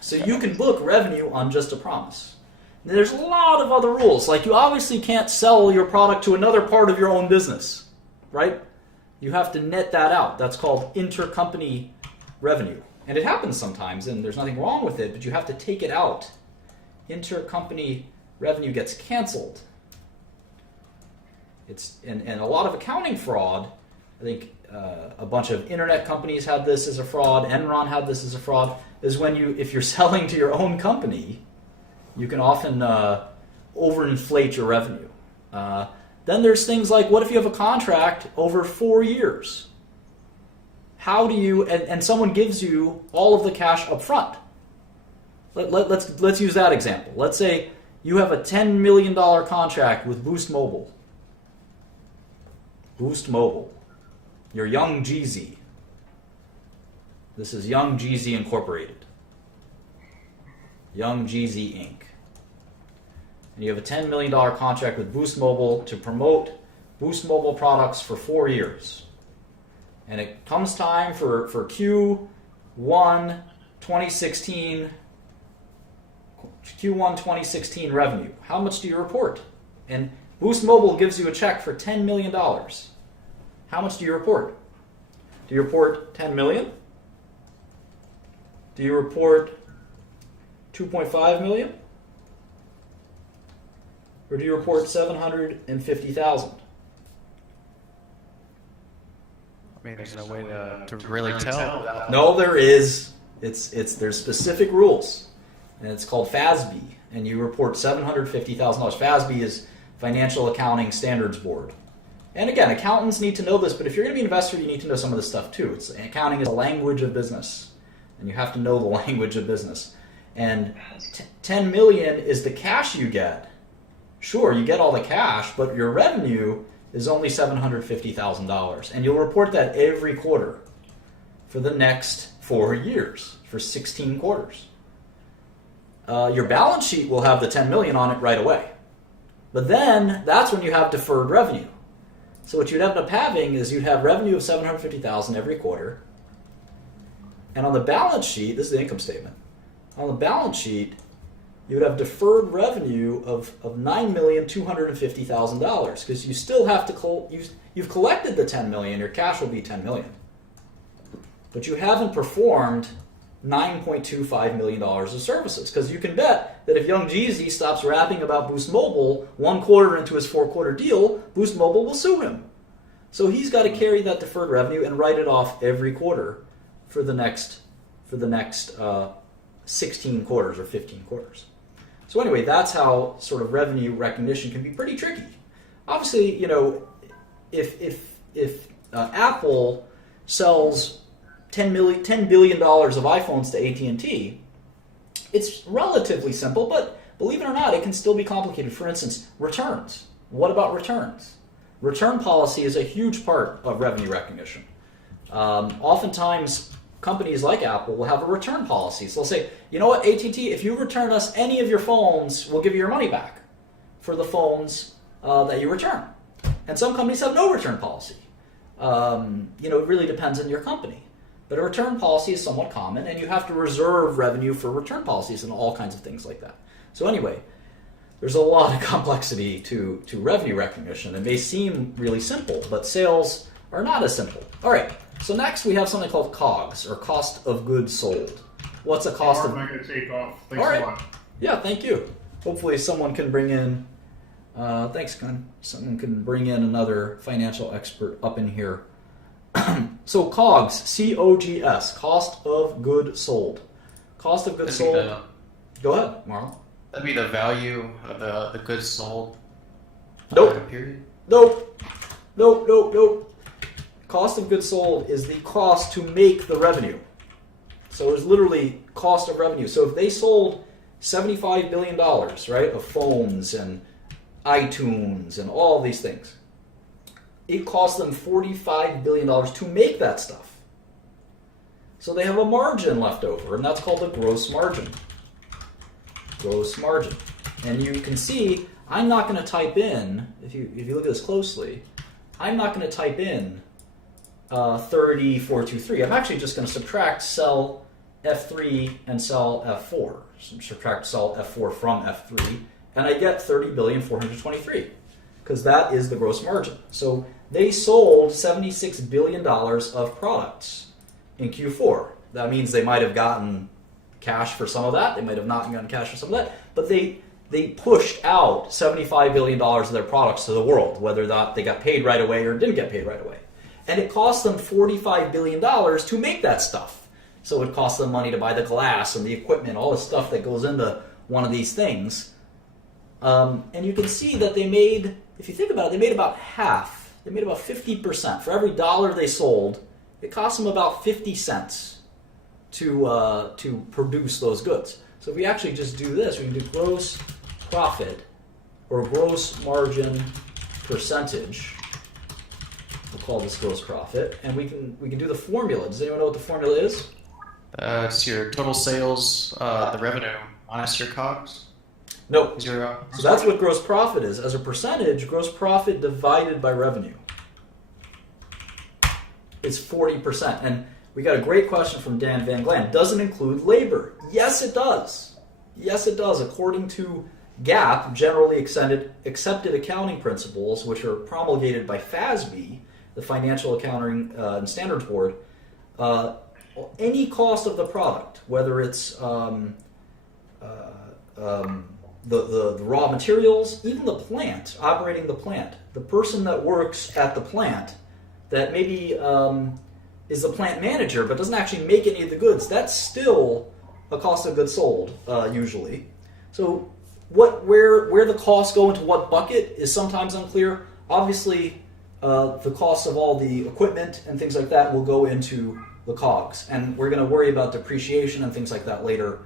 So you can book revenue on just a promise. And there's a lot of other rules. Like you obviously can't sell your product to another part of your own business. Right? You have to net that out. That's called intercompany revenue. And it happens sometimes, and there's nothing wrong with it, but you have to take it out. Intercompany revenue gets canceled. And a lot of accounting fraud, I think a bunch of internet companies had this as a fraud, Enron had this as a fraud, is when if you're selling to your own company, you can often overinflate your revenue. Then there's things like, what if you have a contract over 4 years? How do you, and someone gives you all of the cash up front. Let's use that example. Let's say you have a $10 million contract with Boost Mobile. Boost Mobile. You're Young Jeezy. This is Young Jeezy Incorporated. Young Jeezy Inc. And you have a $10 million contract with Boost Mobile to promote Boost Mobile products for 4 years. And it comes time for Q1 2016 revenue. How much do you report? And Boost Mobile gives you a check for $10 million. How much do you report? Do you report 10 million? Do you report 2.5 million? Or do you report 750,000? I mean, there's no way to really tell. No, there is. There's specific rules, and it's called FASB, and you report $750,000. FASB is Financial Accounting Standards Board. And again, accountants need to know this, but if you're going to be an investor, you need to know some of this stuff too. Accounting is a language of business, and you have to know the language of business. And 10 million is the cash you get. Sure, you get all the cash, but your revenue is only $750,000. And you'll report that every quarter for the next 4 years, for 16 quarters. Your balance sheet will have the 10 million on it right away. But then, that's when you have deferred revenue. So what you'd end up having is you'd have revenue of $750,000 every quarter. And on the balance sheet, this is the income statement. On the balance sheet, you would have deferred revenue of $9,250,000 because you still have to you've collected the 10 million. Your cash will be 10 million, but you haven't performed $9.25 million of services because you can bet that if Young Jeezy stops rapping about Boost Mobile 1 quarter into his 4-quarter deal, Boost Mobile will sue him. So he's got to carry that deferred revenue and write it off every quarter for the next 16 quarters or 15 quarters. So anyway, that's how sort of revenue recognition can be pretty tricky. Obviously, if Apple sells $10 billion of iPhones to AT&T, it's relatively simple, but believe it or not, it can still be complicated. For instance, returns. What about returns? Return policy is a huge part of revenue recognition. Oftentimes, companies like Apple will have a return policy. So they'll say, you know what, AT&T, if you return us any of your phones, we'll give you your money back for the phones that you return. And some companies have no return policy. It really depends on your company. But a return policy is somewhat common, and you have to reserve revenue for return policies and all kinds of things like that. So anyway, there's a lot of complexity to revenue recognition. It may seem really simple, but sales are not as simple. All right. So next we have something called COGS, or cost of goods sold. What's a cost of... I'm not going to take off. Thanks All right. a lot. Yeah, thank you. Hopefully someone can bring in... thanks, Gun. Someone can bring in another financial expert up in here. So COGS, C-O-G-S, cost of goods sold. Cost of goods sold... Go ahead, Marlon. That'd be the value of the goods sold. Nope. Period. Nope. Cost of goods sold is the cost to make the revenue. So it's literally cost of revenue. So if they sold $75 billion, right, of phones and iTunes and all these things. It costs them $45 billion to make that stuff. So they have a margin left over, and that's called the gross margin. Gross margin. And you can see, I'm not going to type in, if you look at this closely, I'm not going to type in 30423. I'm actually just going to subtract cell F3 and cell F4. So subtract cell F4 from F3, and I get 30,423,000,000, because that is the gross margin. So they sold $76 billion of products in Q4. That means they might have gotten cash for some of that. They might have not gotten cash for some of that. But they pushed out $75 billion of their products to the world, whether that they got paid right away or didn't get paid right away. And it cost them $45 billion to make that stuff. So it cost them money to buy the glass and the equipment, all the stuff that goes into one of these things. And you can see that they made, if you think about it, they made about half. They made about 50%. For every dollar they sold, it cost them about 50 cents to produce those goods. So if we actually just do this, we can do gross profit or gross margin percentage. We'll call this gross profit, and we can do the formula. Does anyone know what the formula is? It's your total sales, the revenue minus your COGS. No. So that's what gross profit is. As a percentage, gross profit divided by revenue is 40%. And we got a great question from Dan Van Glen. Does it include labor? Yes, it does. Yes, it does. According to GAAP, generally accepted accounting principles, which are promulgated by FASB, the Financial Accounting and Standards Board, any cost of the product, whether it's the raw materials, even the plant, operating the plant, the person that works at the plant that maybe is the plant manager but doesn't actually make any of the goods, that's still a cost of goods sold, usually. So where the costs go into what bucket is sometimes unclear. Obviously, the cost of all the equipment and things like that will go into the COGS, and we're going to worry about depreciation and things like that later.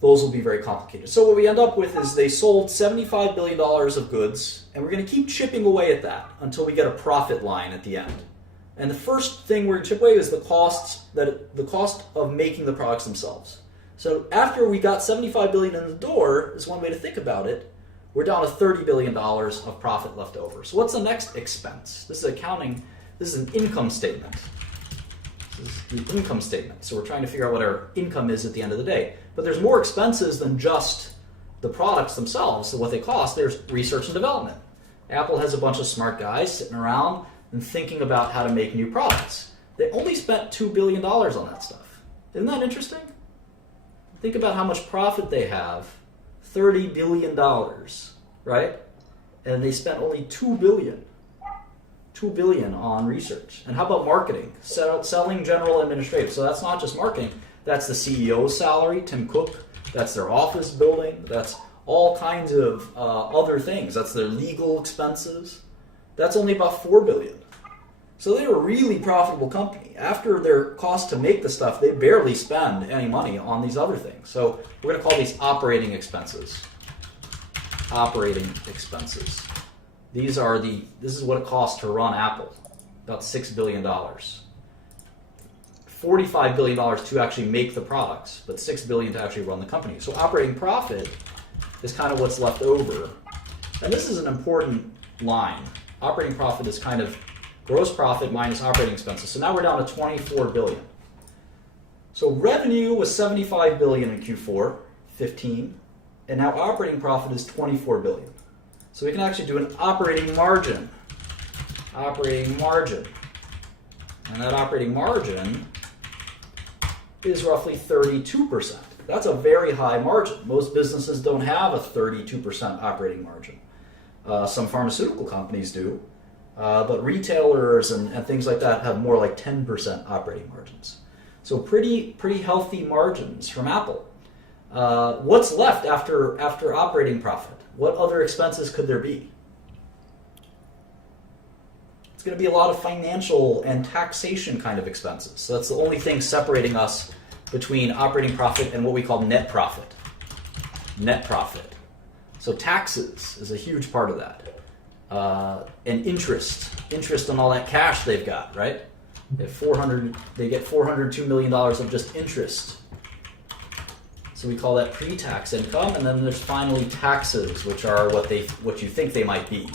Those will be very complicated. So what we end up with is they sold $75 billion of goods, and we're going to keep chipping away at that until we get a profit line at the end. And the first thing we're going to chip away is the cost of making the products themselves. So after we got $75 billion in the door, is one way to think about it, we're down to $30 billion of profit left over. So what's the next expense? This is accounting. This is an income statement. This is the income statement. So we're trying to figure out what our income is at the end of the day. But there's more expenses than just the products themselves, so what they cost. There's research and development. Apple has a bunch of smart guys sitting around and thinking about how to make new products. They only spent $2 billion on that stuff. Isn't that interesting? Think about how much profit they have. $30 billion, right? And they spent only $2 billion. $2 billion on research. And how about marketing? Selling, general, administrative. So that's not just marketing. That's the CEO's salary, Tim Cook. That's their office building. That's all kinds of other things. That's their legal expenses. That's only about $4 billion. So they're a really profitable company. After their cost to make the stuff, they barely spend any money on these other things. So we're going to call these operating expenses. Operating expenses. This is what it costs to run Apple. About $6 billion. $45 billion to actually make the products, but $6 billion to actually run the company. So operating profit is kind of what's left over. And this is an important line. Operating profit is kind of gross profit minus operating expenses. So now we're down to $24 billion. So revenue was $75 billion in Q4 15, and now operating profit is $24 billion. So we can actually do an operating margin. Operating margin. And that operating margin is roughly 32%. That's a very high margin. Most businesses don't have a 32% operating margin. Some pharmaceutical companies do, but retailers and things like that have more like 10% operating margins. So pretty healthy margins from Apple. What's left after operating profit? What other expenses could there be? It's going to be a lot of financial and taxation kind of expenses. So that's the only thing separating us between operating profit and what we call net profit. Net profit. So taxes is a huge part of that. And interest on all that cash they've got, right? They get $402 million of just interest. So we call that pre-tax income, and then there's finally taxes, which are what you think they might be.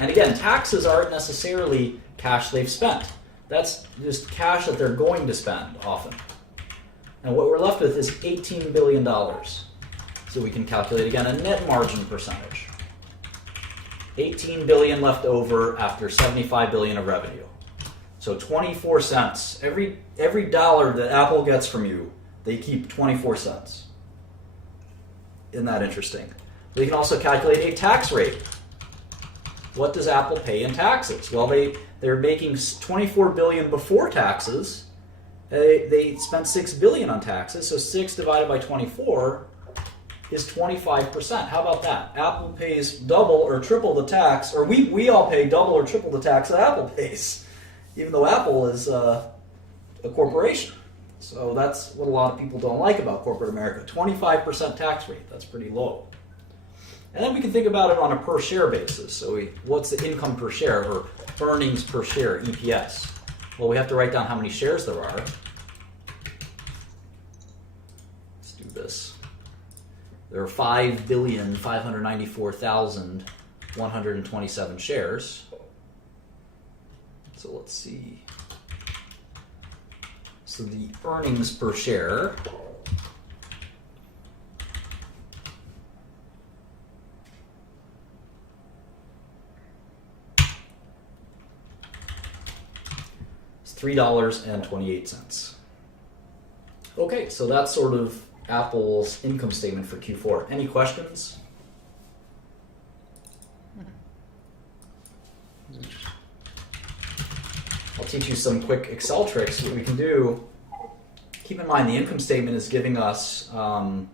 And again, taxes aren't necessarily cash they've spent. That's just cash that they're going to spend often. And what we're left with is $18 billion. So we can calculate again a net margin percentage. 18 billion left over after 75 billion of revenue. So 24 cents. Every dollar that Apple gets from you, they keep 24 cents. Isn't that interesting? We can also calculate a tax rate. What does Apple pay in taxes? Well, they're making 24 billion before taxes. They spent 6 billion on taxes, so 6 divided by 24 is 25%. How about that? Apple pays double or triple the tax, or we all pay double or triple the tax that Apple pays, even though Apple is a corporation. So that's what a lot of people don't like about corporate America. 25% tax rate, that's pretty low. And then we can think about it on a per share basis. So what's the income per share, or earnings per share, EPS? Well, we have to write down how many shares there are. Let's do this. There are 5,594,127 shares. So let's see. So the earnings per share is $3.28. Okay, so that's sort of Apple's income statement for Q4. Any questions? I'll teach you some quick Excel tricks. What we can do, keep in mind the income statement is giving us, and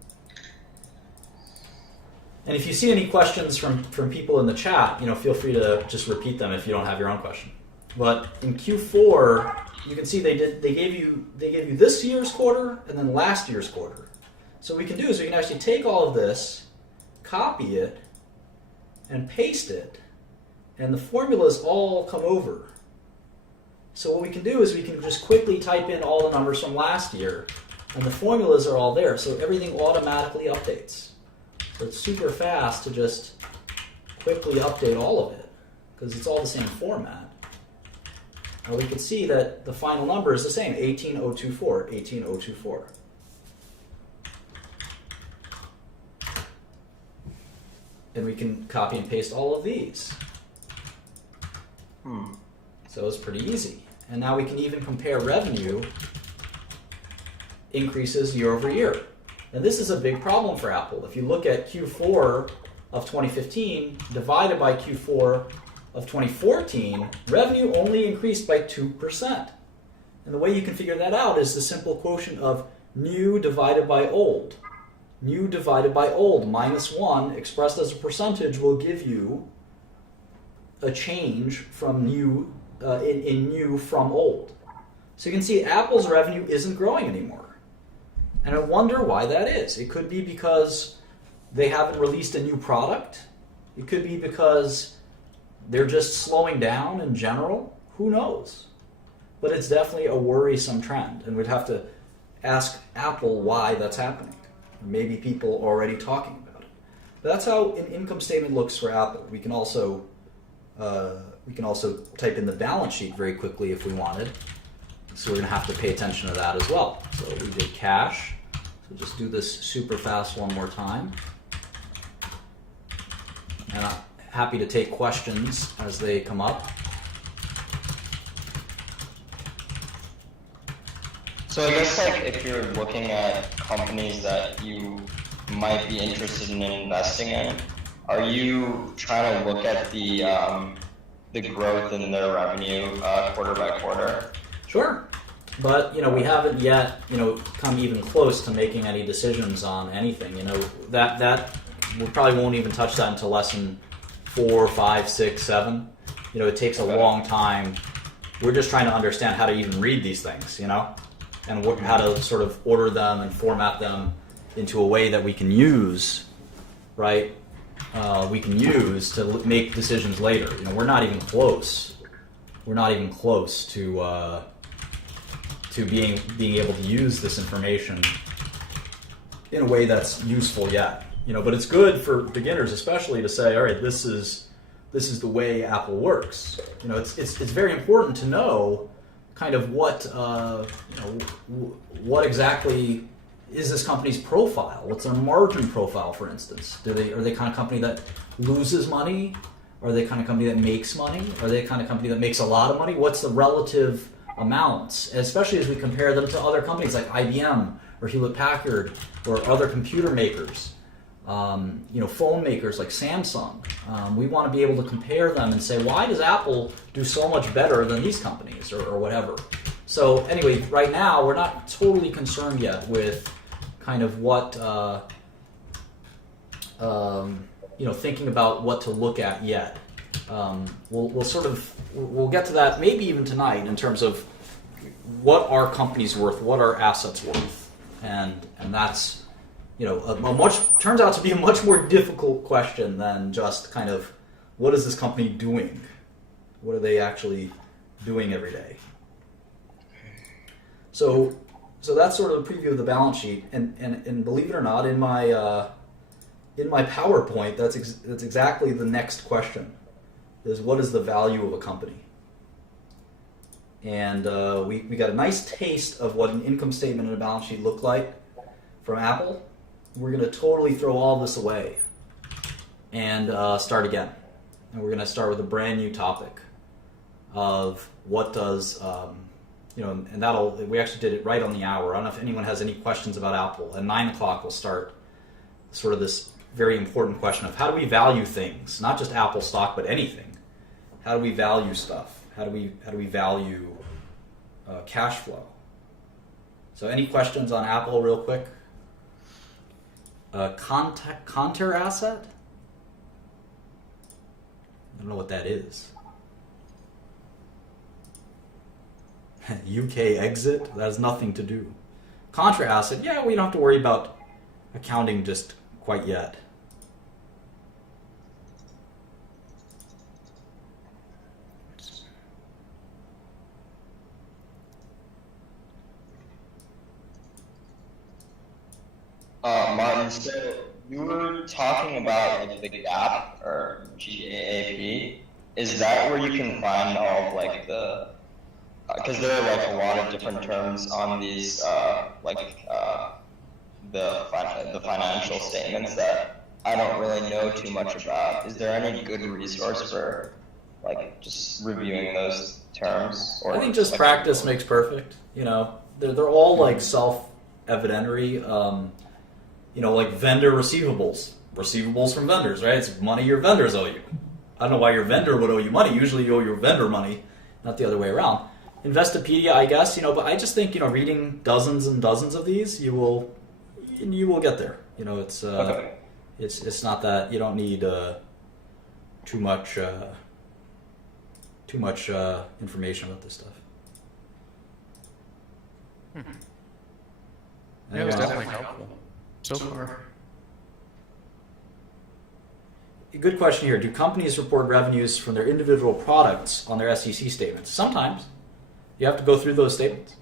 if you see any questions from people in the chat, feel free to just repeat them if you don't have your own question. But in Q4, you can see they gave you this year's quarter and then last year's quarter. So what we can do is we can actually take all of this, copy it, and paste it, and the formulas all come over. So what we can do is we can just quickly type in all the numbers from last year, and the formulas are all there, so everything automatically updates. So it's super fast to just quickly update all of it, because it's all the same format. And we can see that the final number is the same, 18024, 18024. And we can copy and paste all of these. So it's pretty easy. And now we can even compare revenue increases year over year. And this is a big problem for Apple. If you look at Q4 of 2015 divided by Q4 of 2014, revenue only increased by 2%. And the way you can figure that out is the simple quotient of new divided by old. New divided by old minus 1 expressed as a percentage will give you a change from new in new from old. So you can see Apple's revenue isn't growing anymore. And I wonder why that is. It could be because they haven't released a new product. It could be because they're just slowing down in general. Who knows? But it's definitely a worrisome trend, and we'd have to ask Apple why that's happening. Maybe people are already talking about it. But that's how an income statement looks for Apple. We can also type in the balance sheet very quickly if we wanted. So we're going to have to pay attention to that as well. So we did cash. So just do this super fast one more time. And I'm happy to take questions as they come up. So I guess if you're looking at companies that you might be interested in investing in, are you trying to look at the growth in their revenue quarter by quarter? Sure, but we haven't yet come even close to making any decisions on anything. That we probably won't even touch that until lesson 4, 5, 6, 7. It takes a long time. We're just trying to understand how to even read these things, and how to sort of order them and format them into a way that we can use right? We can use to make decisions later. You know, we're not even close. We're not even close to being able to use this information in a way that's useful yet. You know, but it's good for beginners, especially, to say, all right, this is the way Apple works. You know, it's very important to know kind of what what exactly is this company's profile? What's their margin profile, for instance? Are they the kind of company that loses money? Are they the kind of company that makes money? Are they the kind of company that makes a lot of money? What's the relative amounts, especially as we compare them to other companies like IBM or Hewlett Packard or other computer makers, you know, phone makers like Samsung. We want to be able to compare them and say, why does Apple do so much better than these companies, or whatever. So anyway, right now we're not totally concerned yet with kind of what you know, thinking about what to look at yet. We'll get to that maybe even tonight in terms of what are companies worth, what are assets worth, and that's, you know, turns out to be a much more difficult question than just kind of what is this company doing, what are they actually doing every day. So that's sort of a preview of the balance sheet, and believe it or not, in my PowerPoint, that's exactly the next question, is what is the value of a company? And we got a nice taste of what an income statement and a balance sheet look like from Apple. We're going to totally throw all this away and start again. And we're going to start with a brand new topic of what does, you know, and we actually did it right on the hour. I don't know if anyone has any questions about Apple. At 9 o'clock, we'll start sort of this very important question of how do we value things, not just Apple stock, but anything. How do we value stuff? How do we value cash flow? So any questions on Apple real quick? Contour asset? I don't know what that is. UK exit? That has nothing to do. Contra asset, yeah, we don't have to worry about accounting just quite yet. Martin, so you were talking about like the GAAP or GAAP. Is that where you can find all of like the? Because there are like a lot of different terms on these the financial statements that I don't really know too much about. Is there any good resource for like just reviewing those terms? Or I think just practice makes perfect. You know, they're all like self-evidentary. You know, like vendor receivables from vendors, right? It's money your vendors owe you. I don't know why your vendor would owe you money. Usually you owe your vendor money, not the other way around. Investopedia, I guess, you know, but I just think, you know, reading dozens and dozens of these, you will get there. You know, it's Okay. it's not that you don't need too much information about this stuff. Yeah, it was definitely helpful so far. A good question here. Do companies report revenues from their individual products on their SEC statements? Sometimes. You have to go through those statements.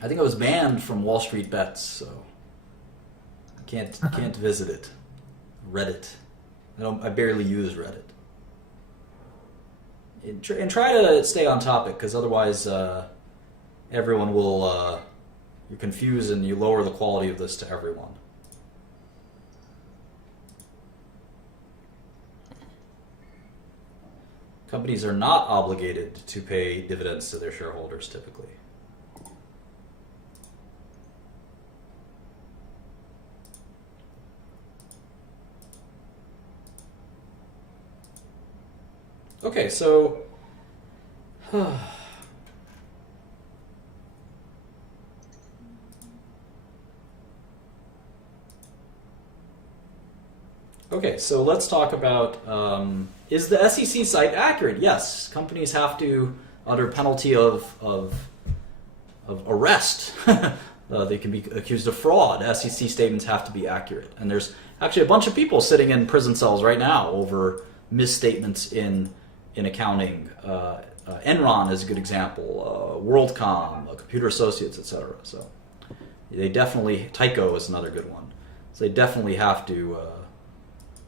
I think it was banned from Wall Street Bets, so I can't visit it. Reddit. I barely use Reddit. And try to stay on topic, because otherwise everyone will... you're confused and you lower the quality of this to everyone. Companies are not obligated to pay dividends to their shareholders typically. Okay, so okay, so let's talk about, is the SEC site accurate? Yes, companies have to, under penalty of arrest, They can be accused of fraud. SEC statements have to be accurate. And there's actually a bunch of people sitting in prison cells right now over misstatements in accounting. Enron is a good example. WorldCom, Computer Associates, etc. So they definitely. Tyco is another good one. So they definitely have to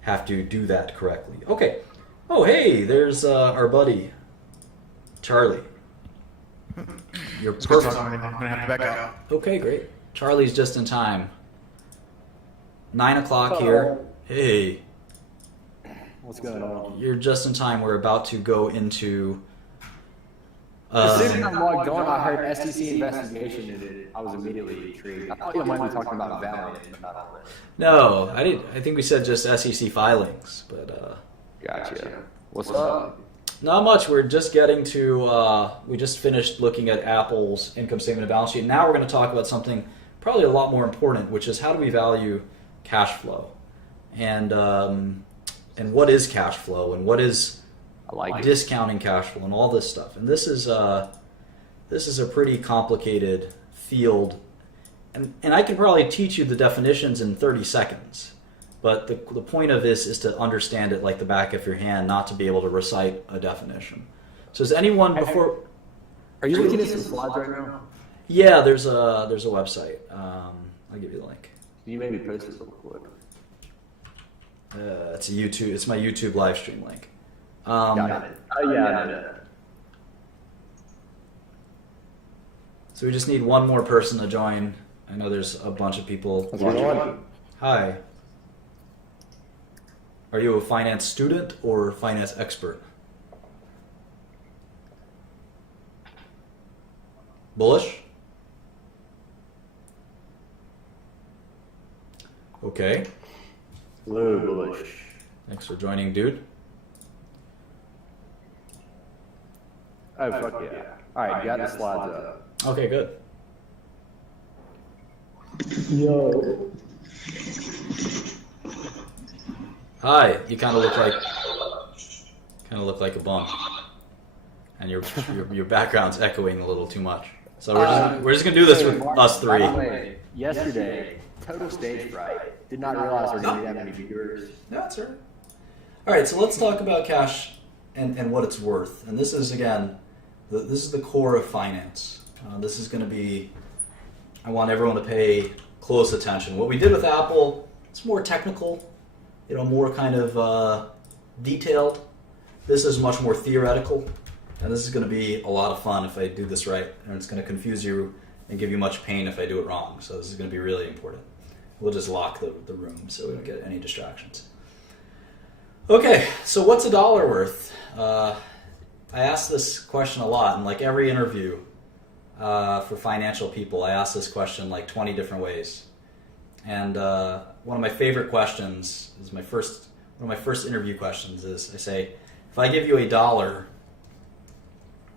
do that correctly. Okay. Oh, hey, there's our buddy Charlie. You're perfect. I'm gonna have to back out. Okay, great. Charlie's just in time. 9 o'clock here. Hey, What's going on? you're just in time. We're about to go into. As soon as I logged on, I heard SEC investigation, and I was immediately intrigued. I thought you might be talking about Valiant, but not all that. No, I didn't. I think we said just SEC filings, but Gotcha. What's up? not much. We're just getting to. We just finished looking at Apple's income statement and balance sheet. Now we're going to talk about something probably a lot more important, which is how do we value cash flow, and what is cash flow, and what is I like it. discounting cash flow, and all this stuff. And this is a pretty complicated field, and I can probably teach you the definitions in 30 seconds. But the point of this is to understand it like the back of your hand, not to be able to recite a definition. So is anyone before? Are you looking at some slides right now? Yeah, there's a website. I'll give you the link. Can you maybe post this real quick? It's a YouTube. It's my YouTube live stream link. Got it. Oh yeah, I know that. So we just need one more person to join. I know there's a bunch of people What's going on? Hi. Are you a finance student or finance expert? Bullish? Okay. Blue bullish. Thanks for joining, dude. Oh fuck yeah! All right, got the slides up. Okay, good. Yo. Hi. You kind of look like a bum, and your background's echoing a little too much. So we're just gonna do this with us By three. the way, yesterday, total stage fright. Did not realize there were going to be that many viewers. That's right. All right, so let's talk about cash and what it's worth. And this is, again, this is the core of finance. This is going to be, I want everyone to pay close attention. What we did with Apple, it's more technical, more kind of detailed. This is much more theoretical. And this is going to be a lot of fun if I do this right. And it's going to confuse you and give you much pain if I do it wrong. So this is going to be really important. We'll just lock the room so we don't get any distractions. Okay, so what's a dollar worth? I ask this question a lot in like every interview for financial people. I ask this question like 20 different ways. And one of my favorite questions is one of my first interview questions is I say, if I give you $1,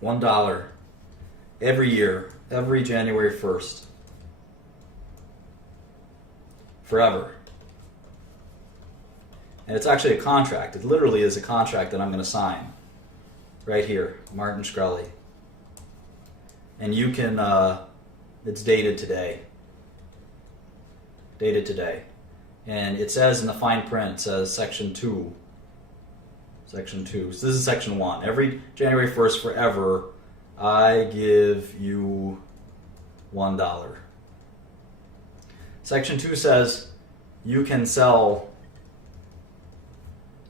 $1 every year, every January 1st, forever. And it's actually a contract. It literally is a contract that I'm going to sign. Right here, Martin Shkreli. And you can, it's dated today. Dated today. And it says in the fine print, it says section 2. Section 2. So this is section 1. Every January 1st forever, I give you $1. Section 2 says you can sell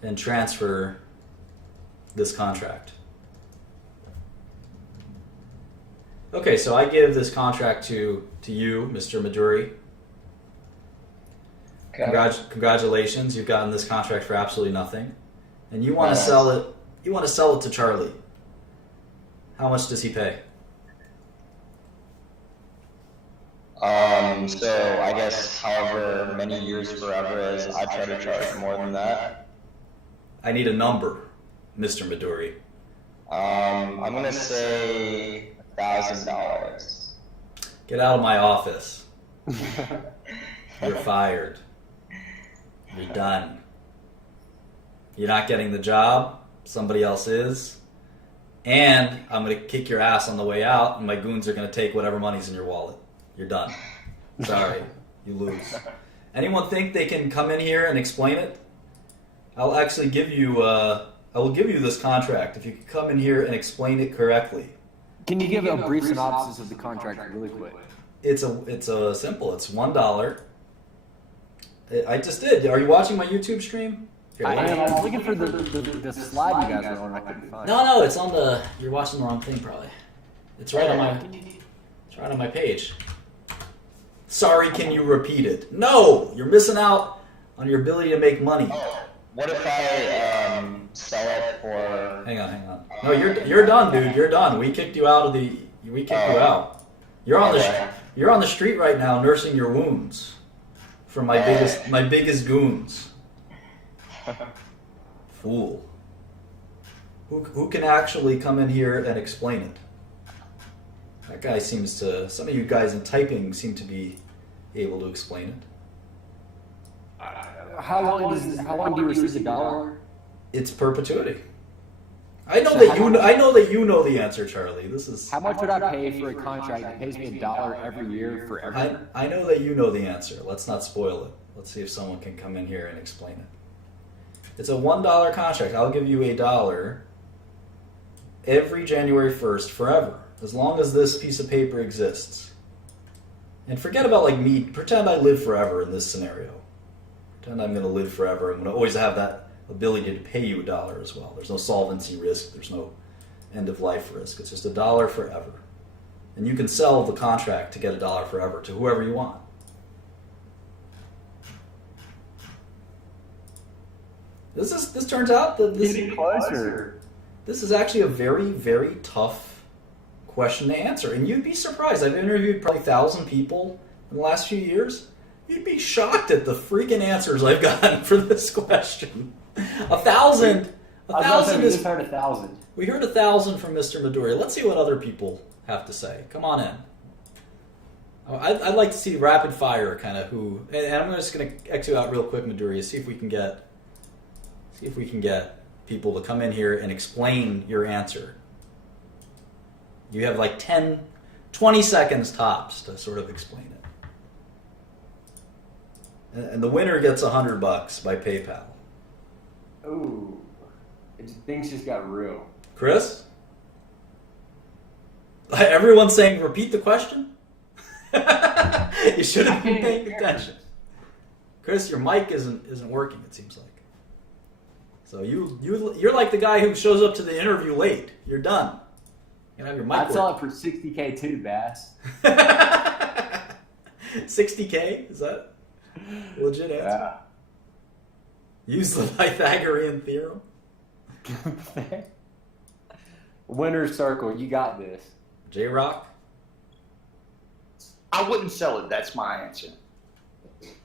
and transfer this contract. Okay, so I give this contract to you, Mr. Maduri. Okay. Congratulations, you've gotten this contract for absolutely nothing. And you want to sell it. You want to sell it to Charlie. How much does he pay? So I guess however many years forever is, I try to charge more than that. I need a number, Mr. Maduri. I'm gonna say $1,000. Get out of my office. You're fired. You're done. You're not getting the job. Somebody else is. And I'm going to kick your ass on the way out, and my goons are going to take whatever money's in your wallet. You're done. Sorry, you lose. Anyone think they can come in here and explain it? I'll actually give you. I will give you this contract if you can come in here and explain it correctly. Can you give a brief synopsis of the contract really quick? It's a simple. It's $1. I just did. Are you watching my YouTube stream? Here, I let me- was looking for the slide you guys were on. I couldn't find. No, it's on the. You're watching the wrong thing, probably. It's right on my. It's right on my page. Sorry, can you repeat it? No, you're missing out on your ability to make money. What if I sell it for? Hang on. No, you're done, dude. You're done. We kicked you out of the. We kicked you out. You're on the street right now, nursing your wounds from my biggest goons. Fool. Who can actually come in here and explain it? That guy seems to. Some of you guys in typing seem to be able to explain it. How long do you receive the dollar? It's perpetuity. I know that you know the answer, Charlie. This is. How much would I pay for a contract that pays me $1 every year forever? I know that you know the answer. Let's not spoil it. Let's see if someone can come in here and explain it. It's a $1 contract. I'll give you $1 every January 1st forever, as long as this piece of paper exists. And forget about like me. Pretend I live forever in this scenario. Pretend I'm going to live forever. I'm going to always have that ability to pay you $1 as well. There's no solvency risk. There's no end of life risk. It's just $1 forever. And you can sell the contract to get $1 forever to whoever you want. This turns out that this is actually a very, very tough question to answer. And you'd be surprised. I've interviewed probably 1,000 people in the last few years. You'd be shocked at the freaking answers I've gotten for this question. 1,000. 1,000 is. We heard 1,000. We heard 1,000 from Mr. Midori. Let's see what other people have to say. Come on in. I'd like to see rapid fire, kind of who. And I'm just going to X you out real quick, Midori. See if we can get people to come in here and explain your answer. You have like 20 seconds tops to sort of explain it. And the winner gets $100 by PayPal. Ooh, things just got real. Chris? Everyone's saying repeat the question? You should have been paying attention. Chris, your mic isn't working, it seems like. So you're like the guy who shows up to the interview late. You're done. You have your mic I'd sell it for $60K too, Bass. 60K? Is that a legit answer? Yeah. Use the Pythagorean theorem. Winner's circle, you got this. J-Rock? I wouldn't sell it. That's my answer.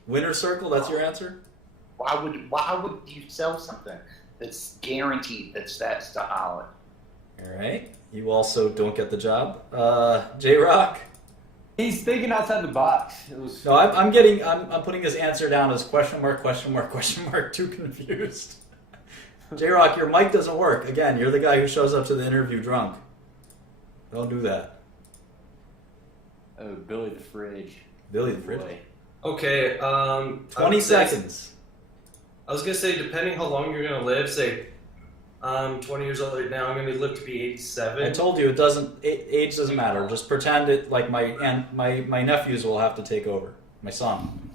Winner's circle, that's your answer? Why would you sell something that's guaranteed that's that solid? All right. You also don't get the job. J-Rock? He's thinking outside the box. No, I'm putting his answer down as question mark, too confused. J-Rock, your mic doesn't work. Again, you're the guy who shows up to the interview drunk. Don't do that. Oh, Billy the Fridge. Billy the Fridge. Boy. Okay, 20 seconds. I was gonna say, depending how long you're gonna live, say, 20 years old right now, I'm gonna live to be 87. I told you age doesn't matter. Just pretend it like my nephews will have to take over. My son.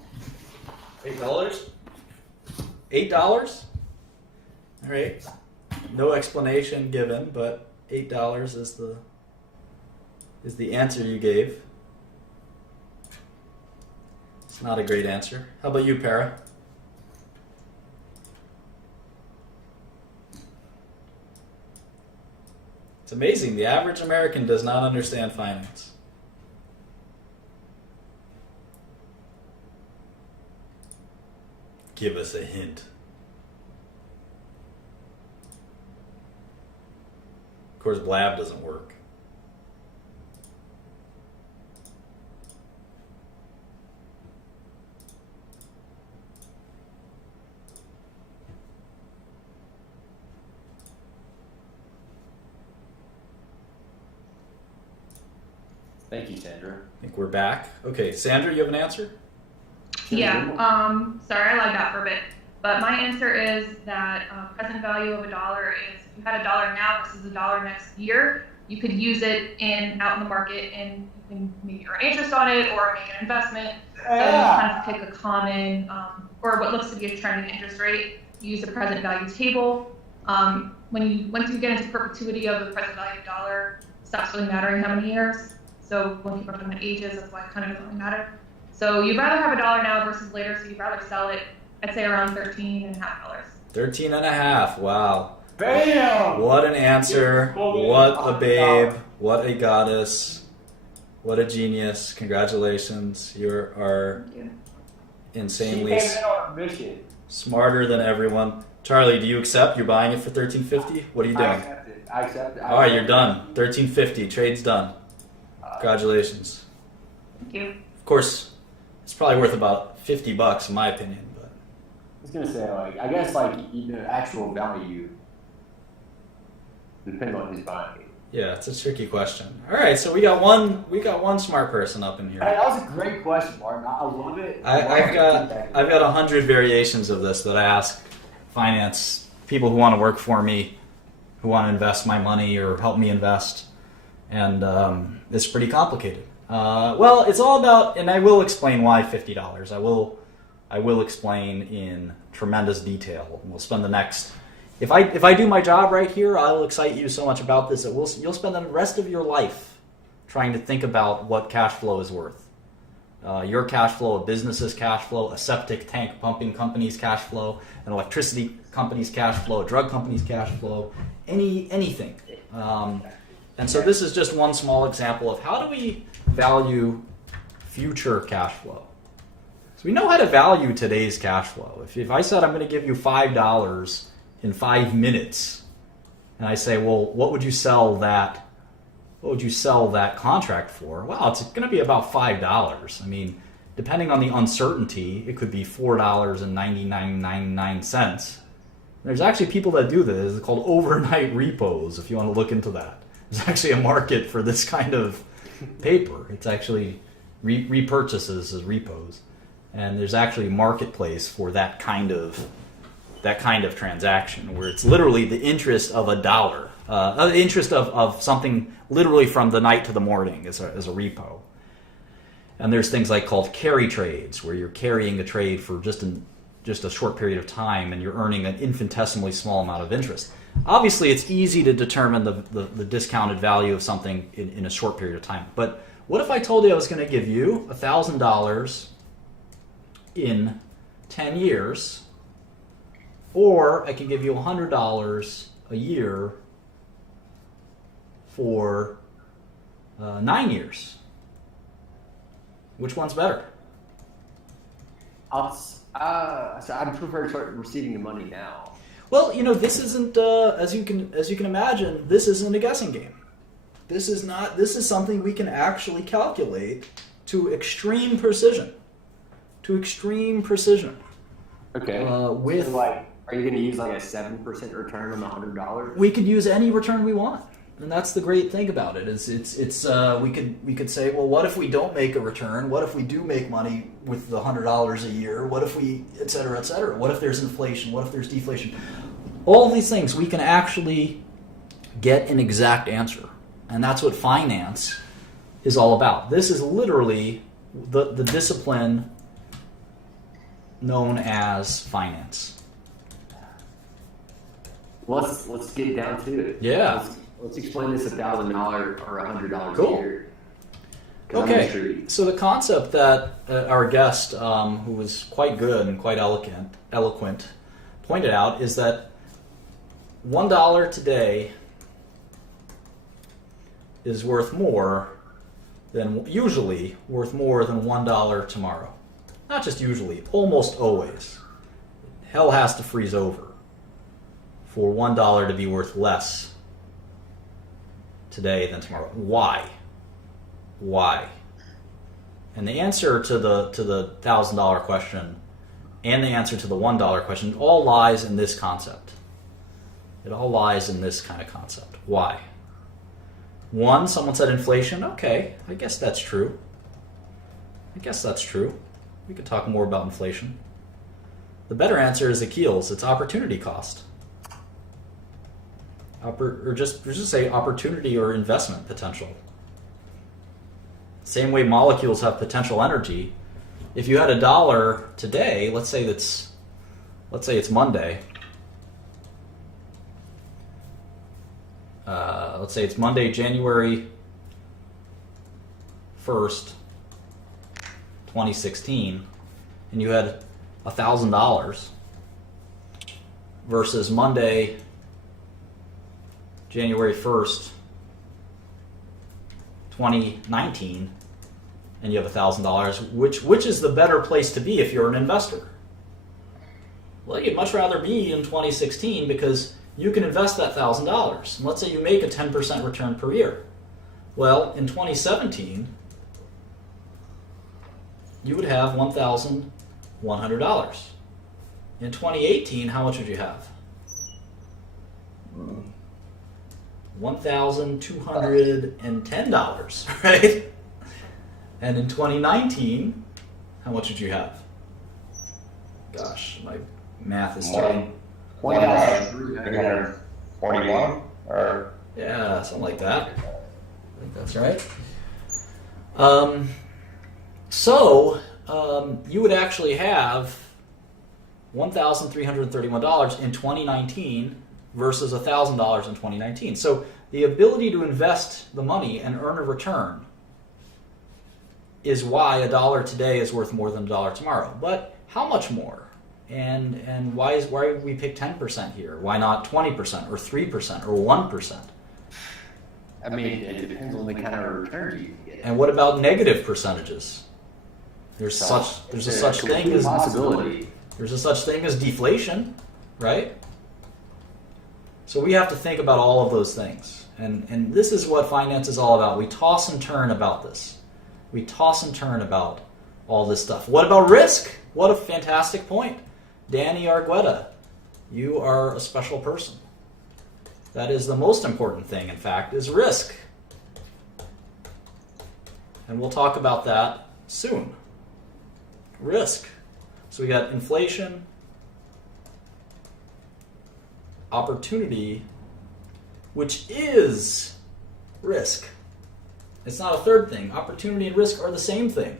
$8? $8? All right. No explanation given, but $8 is the answer you gave. It's not a great answer. How about you, Para? It's amazing. The average American does not understand finance. Give us a hint. Of course, blab doesn't work. Thank you, Sandra. I think we're back. Okay, Sandra, you have an answer? Yeah. Sorry, I lagged out for a bit. But my answer is that present value of $1 is if you had $1 now versus $1 next year, you could use it out in the market and you can maybe earn interest on it or make an investment. So you kind of pick a common or what looks to be a trending interest rate. You use the present value table. Once you get into perpetuity of the present value of $1, it stops really mattering how many years. So when people are talking about ages, that's why it kind of doesn't really matter. So you'd rather have $1 now versus later, so you'd rather sell it, I'd say around $13.50. $13.50. Wow. Bam! What an answer. What a babe. What a goddess. What a genius. Congratulations. You are insanely She came in on a mission. smarter than everyone. Charlie, do you accept? You're buying it for $13.50? What are you doing? I accept it. All right, you're done. $13.50. Trade's done. Congratulations. Thank you. Of course, it's probably worth about $50 in my opinion, but I was gonna say, like, I guess, like, the actual value depends on who's buying it. yeah, it's a tricky question. All right, so we got one smart person up in here. Hey, that was a great question, Martin. I love it. I've got 100 variations of this that I ask finance people who want to work for me, who want to invest my money or help me invest, and it's pretty complicated. Well, it's all about, and I will explain why $50. I will explain in tremendous detail. We'll spend the next. If I do my job right here, I'll excite you so much about this that you'll spend the rest of your life trying to think about what cash flow is worth. Your cash flow, a business's cash flow, a septic tank pumping company's cash flow, an electricity company's cash flow, a drug company's cash flow, anything. And so this is just one small example of how do we value future cash flow. So we know how to value today's cash flow. If I said I'm going to give you $5 in 5 minutes, and I say, well, what would you sell that contract for? Well, it's going to be about $5. I mean, depending on the uncertainty, it could be $4.9999. There's actually people that do this. It's called overnight repos, if you want to look into that. There's actually a market for this kind of paper. It's actually repurchases as repos. And there's actually a marketplace for that kind of transaction where it's literally the interest of $1. The interest of something literally from the night to the morning as a repo. And there's things like called carry trades where you're carrying a trade for just a short period of time and you're earning an infinitesimally small amount of interest. Obviously, it's easy to determine the discounted value of something in a short period of time. But what if I told you I was going to give you $1,000 in 10 years, or I can give you $100 a year for 9 years? Which one's better? So I'd prefer to start receiving the money now. Well, this isn't as you can imagine. This isn't a guessing game. This is not. This is something we can actually calculate to extreme precision. Okay. With so, like, are you going to use like a 7% return on the $100? we could use any return we want, and that's the great thing about it. We could say, well, what if we don't make a return? What if we do make money with the $100 a year? What if we, et cetera, et cetera? What if there's inflation? What if there's deflation? All these things we can actually get an exact answer, and that's what finance is all about. This is literally the discipline known as finance. Let's get down to it. Yeah. Let's explain this $1,000 or $100 Cool. a year. 'Cause I'm Okay, intrigued. so the concept that our guest, who was quite good and quite eloquent, pointed out is that $1 today is usually worth more than $1 tomorrow. Not just usually, almost always. Hell has to freeze over for $1 to be worth less today than tomorrow. Why? And the answer to the $1,000 question and the answer to the $1 question all lies in this concept. It all lies in this kind of concept. Why? One, someone said inflation. Okay, I guess that's true. We could talk more about inflation. The better answer is Akil's. It's opportunity cost. Or just say opportunity or investment potential. Same way molecules have potential energy. If you had $1 today, let's say it's Monday. Let's say it's Monday, January 1st, 2016, and you had $1,000 versus Monday, January 1st, 2019, and you have $1,000, which is the better place to be if you're an investor? Well, you'd much rather be in 2016 because you can invest that $1,000. And let's say you make a 10% return per year. Well, in 2017, you would have $1,100. In 2018, how much would you have? $1,210, right? And in 2019, how much would you have? Gosh, my math is terrible. 1,341 or Yeah, something like that. I think that's right. You would actually have $1,331 in 2019 versus $1,000 in 2019. So the ability to invest the money and earn a return is why $1 today is worth more than $1 tomorrow. But how much more? And why would we pick 10% here? Why not 20% or 3% or 1%? I mean, it depends on the kind of return you can get. And what about negative percentages? There's a such thing as possibility. There's a such thing as deflation, right? So we have to think about all of those things. And this is what finance is all about. We toss and turn about this. We toss and turn about all this stuff. What about risk? What a fantastic point. Danny Argueta, you are a special person. That is the most important thing, in fact, is risk. And we'll talk about that soon. Risk. So we got inflation, opportunity, which is risk. It's not a third thing. Opportunity and risk are the same thing.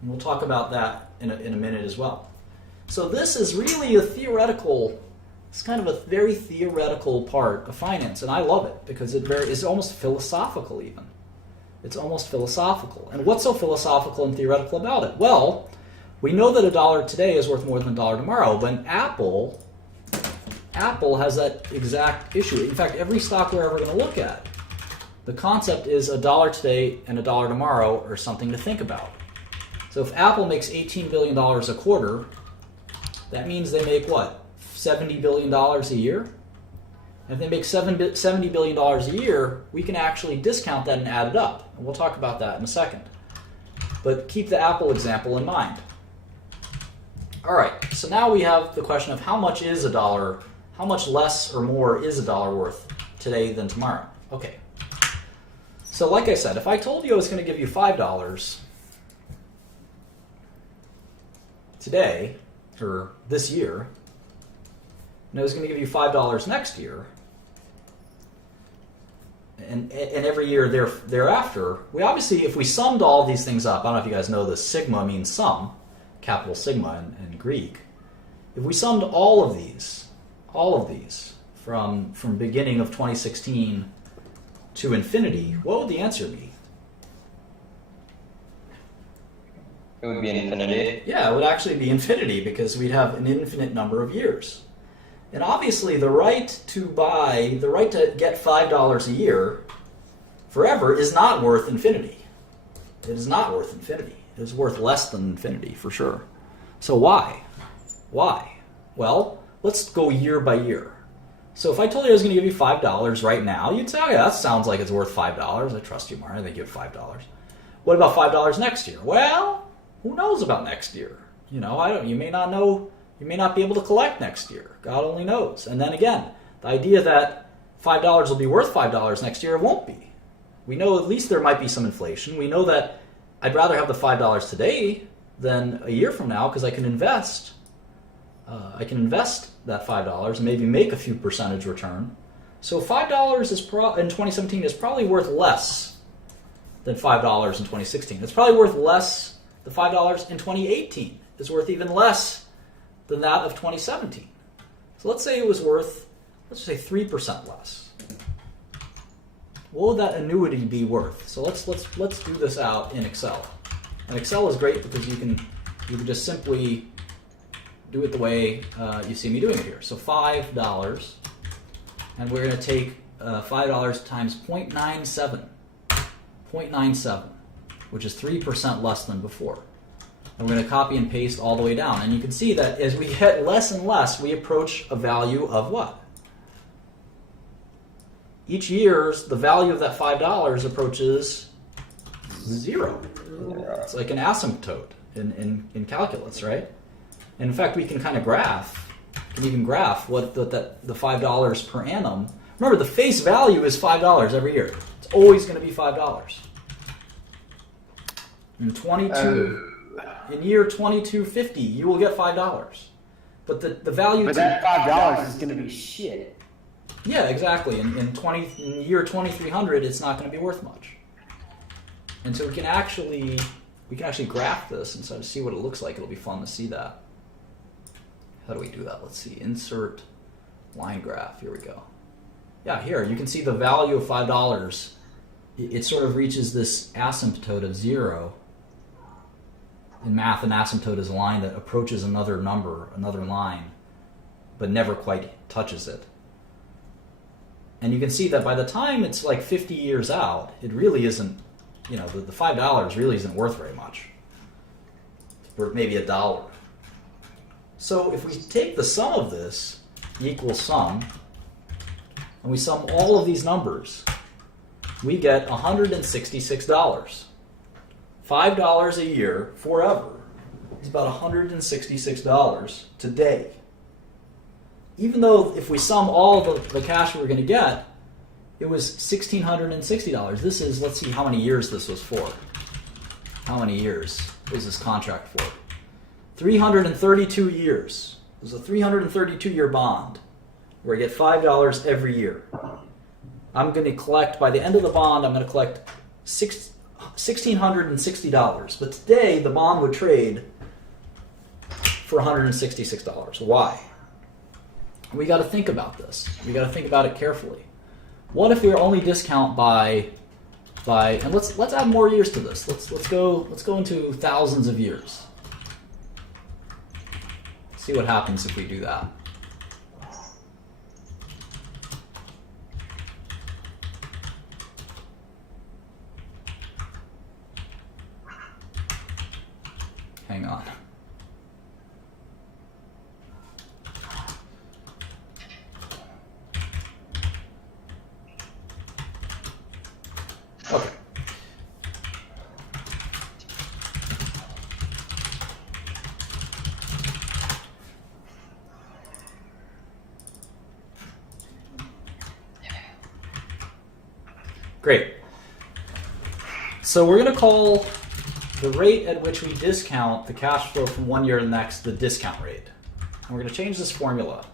And we'll talk about that in a minute as well. So this is really it's kind of a very theoretical part of finance, and I love it because it's almost philosophical even. It's almost philosophical. And what's so philosophical and theoretical about it? Well, we know that $1 today is worth more than $1 tomorrow, but Apple has that exact issue. In fact, every stock we're ever going to look at, the concept is $1 today and $1 tomorrow are something to think about. So if Apple makes $18 billion a quarter, that means they make what? $70 billion a year? And if they make $70 billion a year, we can actually discount that and add it up. And we'll talk about that in a second. But keep the Apple example in mind. All right, so now we have the question of how much is $1, how much less or more is $1 worth today than tomorrow? Okay. So like I said, if I told you I was going to give you $5 today, or this year, and I was going to give you $5 next year, and every year thereafter, we obviously, if we summed all these things up, I don't know if you guys know this, sigma means sum, capital sigma in Greek. If we summed all of these from beginning of 2016 to infinity, what would the answer be? it would be infinity. Yeah, it would actually be infinity because we'd have an infinite number of years. And obviously the right to get $5 a year forever is not worth infinity. It is not worth infinity. It is worth less than infinity for sure. So why? Why? Well, let's go year by year. So if I told you I was going to give you $5 right now, you'd say, oh yeah, that sounds like it's worth $5. I trust you, Martin. I think you have $5. What about $5 next year? Well, who knows about next year? You may not know. You may not be able to collect next year. God only knows. And then again, the idea that $5 will be worth $5 next year. It won't be. We know at least there might be some inflation. We know that I'd rather have the $5 today than a year from now because I can invest. I can invest that $5 and maybe make a few percentage return. So $5 is in 2017 is probably worth less than $5 in 2016. It's probably worth less. The $5 in 2018 is worth even less than that of 2017. So let's say it was worth, let's say 3% less. What would that annuity be worth? So let's do this out in Excel. And Excel is great because you can just simply do it the way you see me doing it here. So $5, and we're going to take $5 times 0.97, which is 3% less than before. And we're going to copy and paste all the way down. And you can see that as we get less and less, we approach a value of what? Each year, the value of that $5 approaches 0. It's like an asymptote in calculus, right? And in fact, we can kind of graph. We can even graph what the $5 per annum. Remember, the face value is $5 every year. It's always going to be $5. In year 2250, you will get $5. But the value. But that $5 is going to be shit. Yeah, exactly. In year 2300, it's not going to be worth much. And so we can actually graph this and sort of see what it looks like. It'll be fun to see that. How do we do that? Let's see. Insert line graph. Here we go. Yeah, here you can see the value of $5. It sort of reaches this asymptote of 0. In math, an asymptote is a line that approaches another number, another line, but never quite touches it. And you can see that by the time it's like 50 years out, it really isn't, the $5 really isn't worth very much. It's worth maybe $1. So if we take the sum of this, equals sum, and we sum all of these numbers, we get $166. $5 a year forever is about $166 today. Even though if we sum all the cash we were going to get, it was $1,660. This is, let's see how many years this was for. How many years was this contract for? 332 years. It was a 332-year bond where I get $5 every year. I'm going to collect, by the end of the bond, I'm going to collect $1,660. But today, the bond would trade for $166. Why? We got to think about this. We got to think about it carefully. What if we only discount by and let's add more years to this. Let's go into thousands of years. See what happens if we do that. Hang on. Okay. Great. So we're going to call the rate at which we discount the cash flow from one year to the next the discount rate. And we're going to change this formula.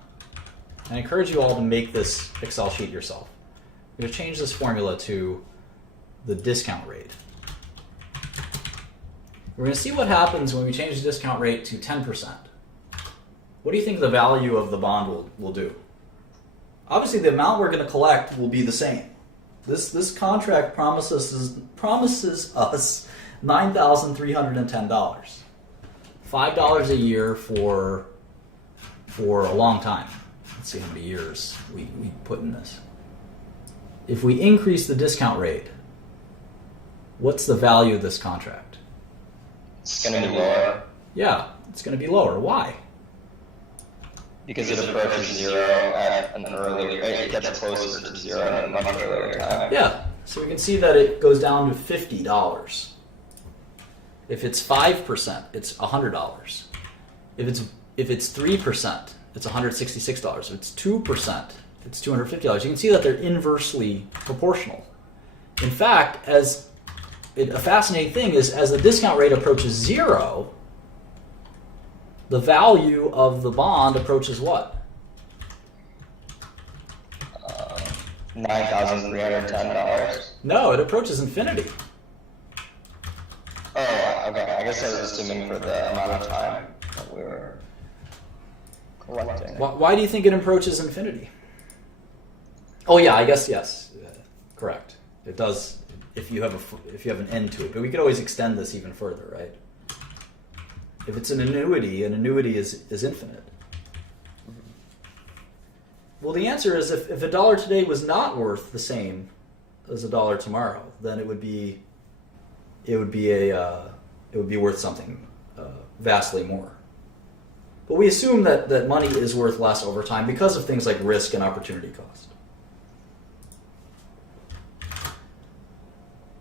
I encourage you all to make this Excel sheet yourself. We're going to change this formula to the discount rate. We're going to see what happens when we change the discount rate to 10%. What do you think the value of the bond will do? Obviously, the amount we're going to collect will be the same. This contract promises us $9,310. $5 a year for a long time. Let's see how many years we put in this. If we increase the discount rate, what's the value of this contract? It's going to be lower. Yeah, it's going to be lower. Why? Because it approaches 0 at an earlier rate. It gets closer to 0 at a much earlier time. Yeah, so we can see that it goes down to $50. If it's 5%, it's $100. If it's 3%, it's $166. If it's 2%, it's $250. You can see that they're inversely proportional. In fact, a fascinating thing is as the discount rate approaches 0, the value of the bond approaches what? $9,310. No, it approaches infinity. Oh, okay. I guess I was assuming for the amount of time that we were collecting. Why do you think it approaches infinity? Oh yeah, I guess yes, correct. It does if you have an end to it. But we could always extend this even further, right? If it's an annuity is infinite. Well, the answer is if a dollar today was not worth the same as a dollar tomorrow, then it would be worth something vastly more. But we assume that money is worth less over time because of things like risk and opportunity cost.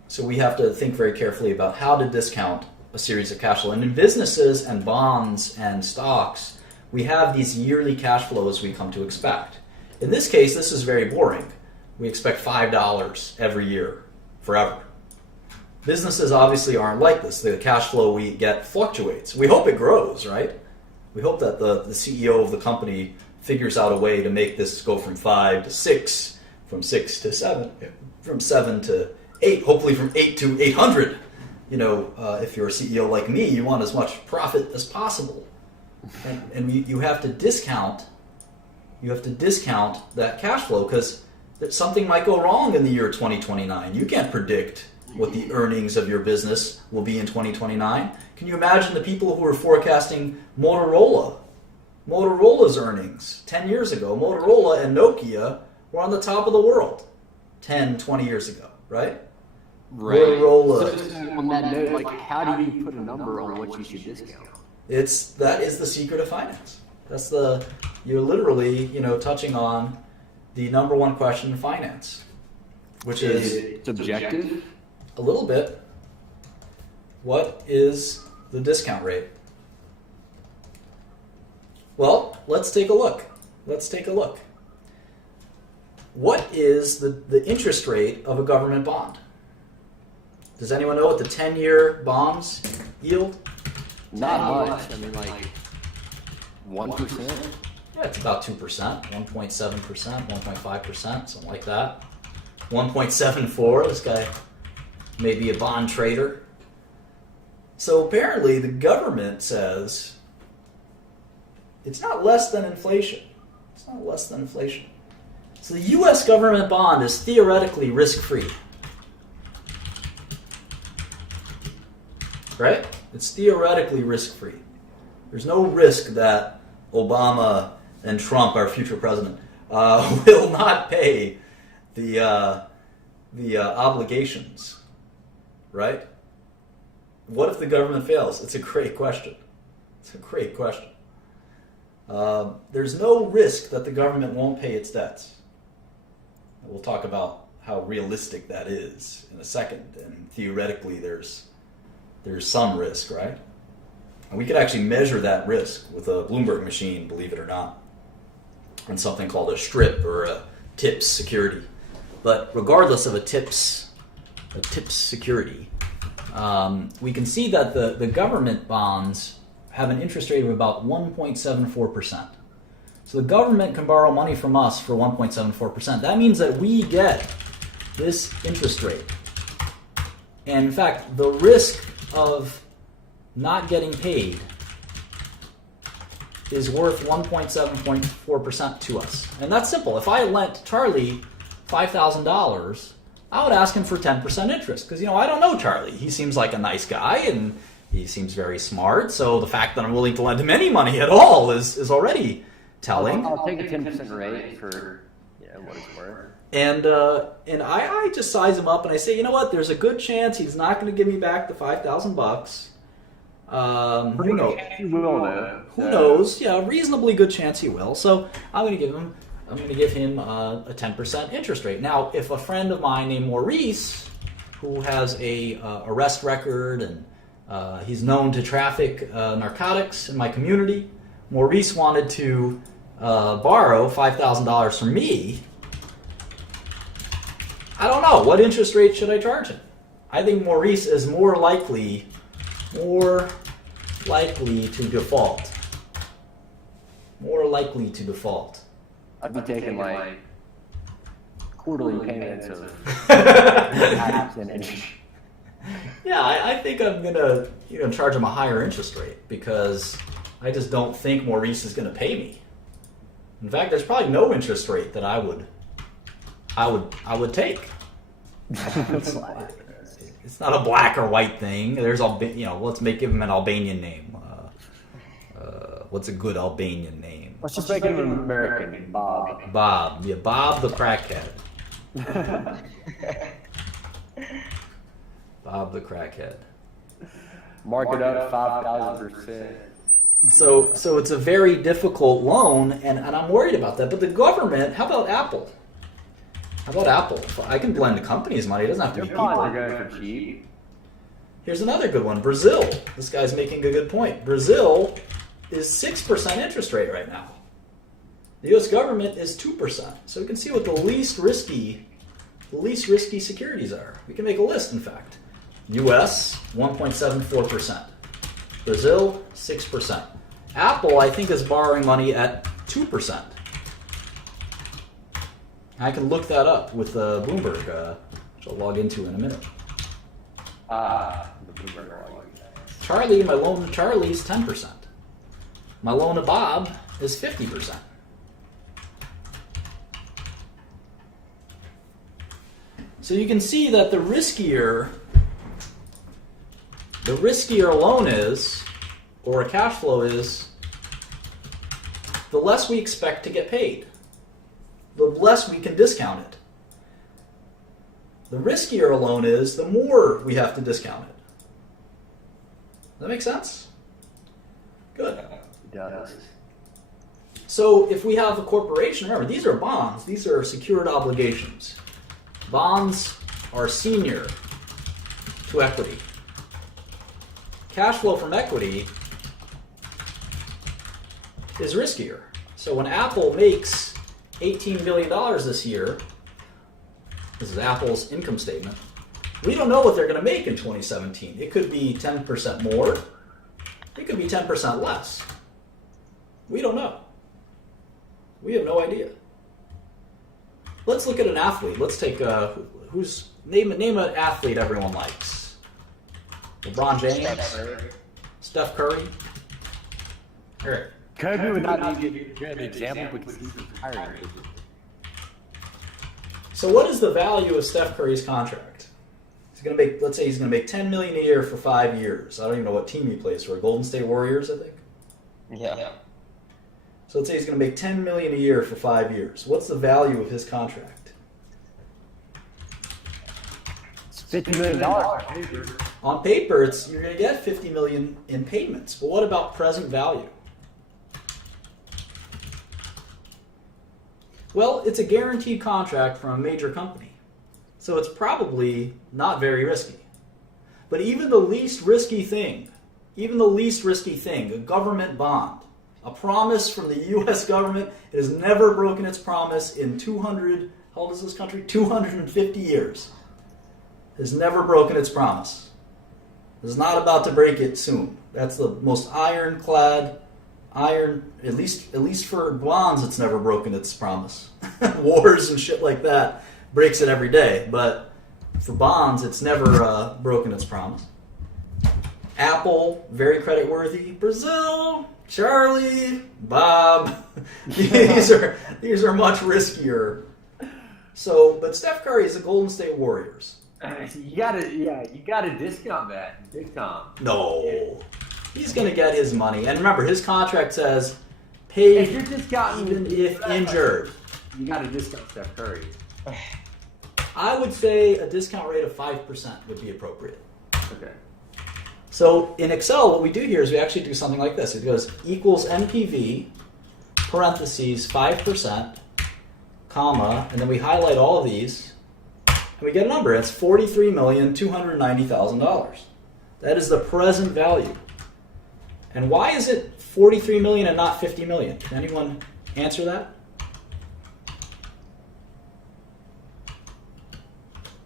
So we have to think very carefully about how to discount a series of cash flow. And in businesses and bonds and stocks, we have these yearly cash flows we come to expect. In this case, this is very boring. We expect $5 every year, forever. Businesses obviously aren't like this. The cash flow we get fluctuates. We hope it grows, right? We hope that the CEO of the company figures out a way to make this go from 5 to 6, from 6 to 7, from 7 to 8, hopefully from 8 to 800. You know, if you're a CEO like me, you want as much profit as possible. And you have to discount that cash flow because something might go wrong in the year 2029. You can't predict what the earnings of your business will be in 2029. Can you imagine the people who were forecasting Motorola's earnings 10 years ago? Motorola and Nokia were on the top of the world 10, 20 years ago, right? Right. Motorola. So on that note, like, how do you put a number on what you should discount? That is the secret of finance. You're literally, touching on the number one question in finance, which is subjective. A little bit. What is the discount rate? Well, let's take a look. What is the interest rate of a government bond? Does anyone know what the 10-year bonds yield? Not much. I mean, like 1%. Yeah, it's about 2%, 1.7%, 1.5%, something like that. 1.74. This guy may be a bond trader. So apparently, the government says it's not less than inflation. So the U.S. government bond is theoretically risk-free. Right? It's theoretically risk-free. There's no risk that Obama and Trump, our future president, will not pay the obligations. Right? What if the government fails? It's a great question. There's no risk that the government won't pay its debts. We'll talk about how realistic that is in a second. And theoretically, there's some risk, right? And we could actually measure that risk with a Bloomberg machine, believe it or not, and something called a strip or a TIPS security. But regardless of a TIPS security, we can see that the government bonds have an interest rate of about 1.74%. So the government can borrow money from us for 1.74%. That means that we get this interest rate. And in fact, the risk of not getting paid is worth 1.7.4% to us. And that's simple. If I lent Charlie $5,000, I would ask him for 10% interest because, I don't know Charlie. He seems like a nice guy and he seems very smart. So the fact that I'm willing to lend him any money at all is already telling. I'll take a 10% rate for what it's worth. And I just size him up and I say, you know what? There's a good chance he's not going to give me back the $5,000. Who knows? He will, though. Who knows? Yeah, a reasonably good chance he will. So I'm going to give him a 10% interest rate. Now, if a friend of mine named Maurice, who has a arrest record and he's known to traffic narcotics in my community, Maurice wanted to borrow $5,000 from me, I don't know. What interest rate should I charge him? I think Maurice is more likely to default. More likely to default. I'd be taking like quarterly payments of half percentage. Yeah, I think I'm gonna charge him a higher interest rate because I just don't think Maurice is gonna pay me. In fact, there's probably no interest rate that I would take. It's not a black or white thing. There's let's give him an Albanian name. What's a good Albanian name? Let's just make him an American, Bob. Bob. Yeah, Bob the crackhead. Bob the crackhead. Mark it up 5,000%. So it's a very difficult loan, and I'm worried about that. But the government, how about Apple? I can blend the company's money. It doesn't have to be Your bonds people. are going for cheap. Here's another good one. Brazil. This guy's making a good point. Brazil is 6% interest rate right now. The U.S. government is 2%. So we can see what the least risky securities are. We can make a list, in fact. U.S. 1.74%. Brazil 6%. Apple, I think, is borrowing money at 2%. I can look that up with Bloomberg, which I'll log into in a minute. The Bloomberg log. Charlie, my loan to Charlie is 10%. My loan to Bob is 50%. So you can see that the riskier a loan is, or a cash flow is, the less we expect to get paid. The less we can discount it. The riskier a loan is, the more we have to discount it. Does that make sense? Good. It does. So if we have a corporation, remember, these are bonds. These are secured obligations. Bonds are senior to equity. Cash flow from equity is riskier. So when Apple makes $18 million this year, this is Apple's income statement, we don't know what they're going to make in 2017. It could be 10% more. It could be 10% less. We don't know. We have no idea. Let's look at an athlete. Let's take name an athlete everyone likes. LeBron James, Steph Curry. All right. Kobe would not be a good example because he's retiring. So what is the value of Steph Curry's contract? He's going to make, let's say he's going to make $10 million a year for 5 years. I don't even know what team he plays for. Golden State Warriors, I think. Yeah. So let's say he's going to make $10 million a year for 5 years. What's the value of his contract? It's $50 million on paper. On paper, you're going to get $50 million in payments. But what about present value? Well, it's a guaranteed contract from a major company. So it's probably not very risky. But even the least risky thing, a government bond, a promise from the U.S. government, it has never broken its promise in 200, how old is this country? 250 years. It has never broken its promise. It's not about to break it soon. That's the most ironclad, at least for bonds, it's never broken its promise. Wars and shit like that breaks it every day, but for bonds, it's never broken its promise. Apple, very creditworthy. Brazil, Charlie, Bob, these are much riskier. So, but Steph Curry is the Golden State Warriors. You gotta discount that big time. No, he's gonna get his money. And remember, his contract says, paid If you're discounting, even if injured. you gotta discount Steph Curry. I would say a discount rate of 5% would be appropriate. Okay. So in Excel, what we do here is we actually do something like this. It goes equals NPV, parentheses, 5%, comma, and then we highlight all of these, and we get a number. It's $43,290,000. That is the present value. And why is it $43 million and not $50 million? Can anyone answer that?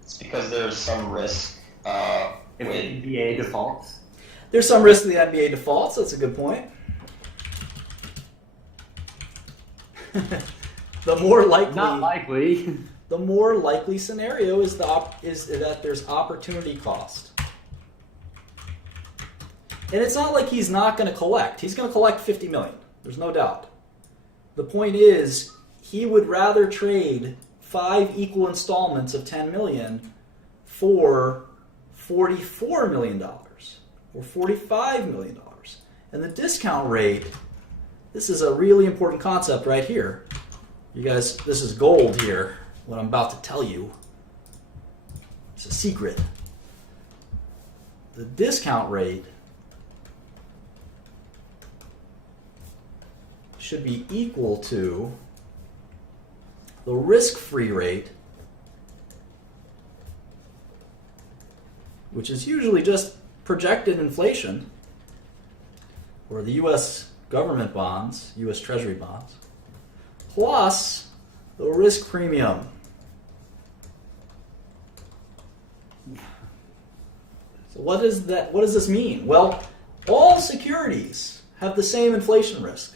It's because there's some risk If the with NBA defaults. There's some risk to the NBA defaults. That's a good point. The more likely, Not likely. the more likely scenario is that there's opportunity cost. And it's not like he's not going to collect. He's going to collect 50 million. There's no doubt. The point is, he would rather trade 5 equal installments of 10 million for $44 million or $45 million. And the discount rate, this is a really important concept right here. You guys, this is gold here, what I'm about to tell you. It's a secret. The discount rate should be equal to the risk-free rate, which is usually just projected inflation, or the U.S. government bonds, U.S. Treasury bonds, plus the risk premium. So what is that? What does this mean? Well, all securities have the same inflation risk.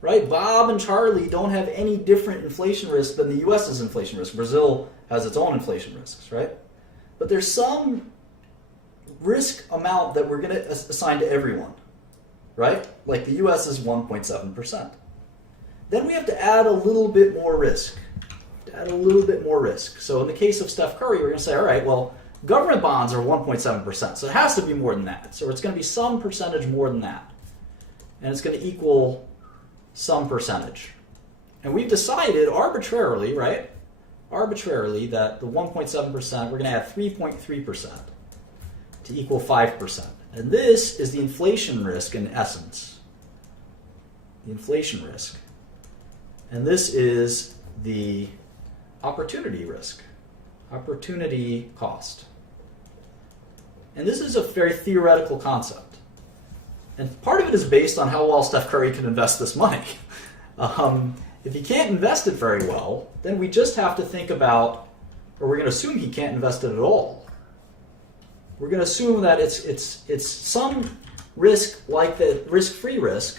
Right? Bob and Charlie don't have any different inflation risk than the U.S.'s inflation risk. Brazil has its own inflation risks, right? But there's some risk amount that we're going to assign to everyone, right? Like the U.S. is 1.7%. Then we have to add a little bit more risk. So in the case of Steph Curry, we're going to say, all right, well, government bonds are 1.7%, so it has to be more than that. So it's going to be some percentage more than that. And it's going to equal some percentage. And we've decided arbitrarily, right? Arbitrarily that the 1.7%, we're going to add 3.3% to equal 5%. And this is the inflation risk in essence. The inflation risk. And this is the opportunity risk. Opportunity cost. And this is a very theoretical concept. And part of it is based on how well Steph Curry can invest this money. If he can't invest it very well, then we just have to think about, or we're going to assume he can't invest it at all. We're going to assume that it's some risk like the risk-free risk,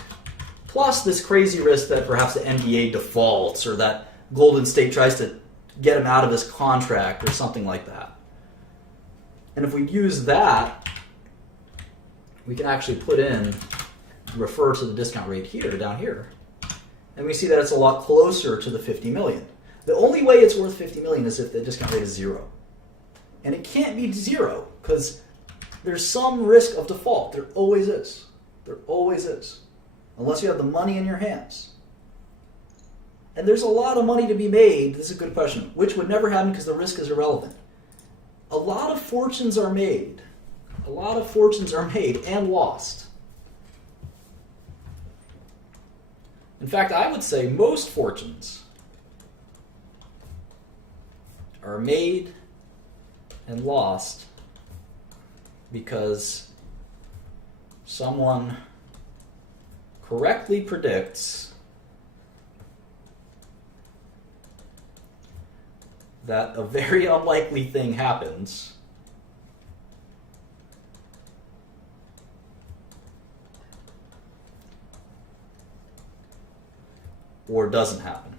plus this crazy risk that perhaps the NBA defaults or that Golden State tries to get him out of his contract or something like that. And if we use that, we can actually put in, refer to the discount rate here, down here, and we see that it's a lot closer to the 50 million. The only way it's worth 50 million is if the discount rate is 0. And it can't be 0 because there's some risk of default. There always is. There always is. Unless you have the money in your hands. And there's a lot of money to be made, this is a good question, which would never happen because the risk is irrelevant. A lot of fortunes are made. A lot of fortunes are made and lost. In fact, I would say most fortunes are made and lost because someone correctly predicts that a very unlikely thing happens or doesn't happen.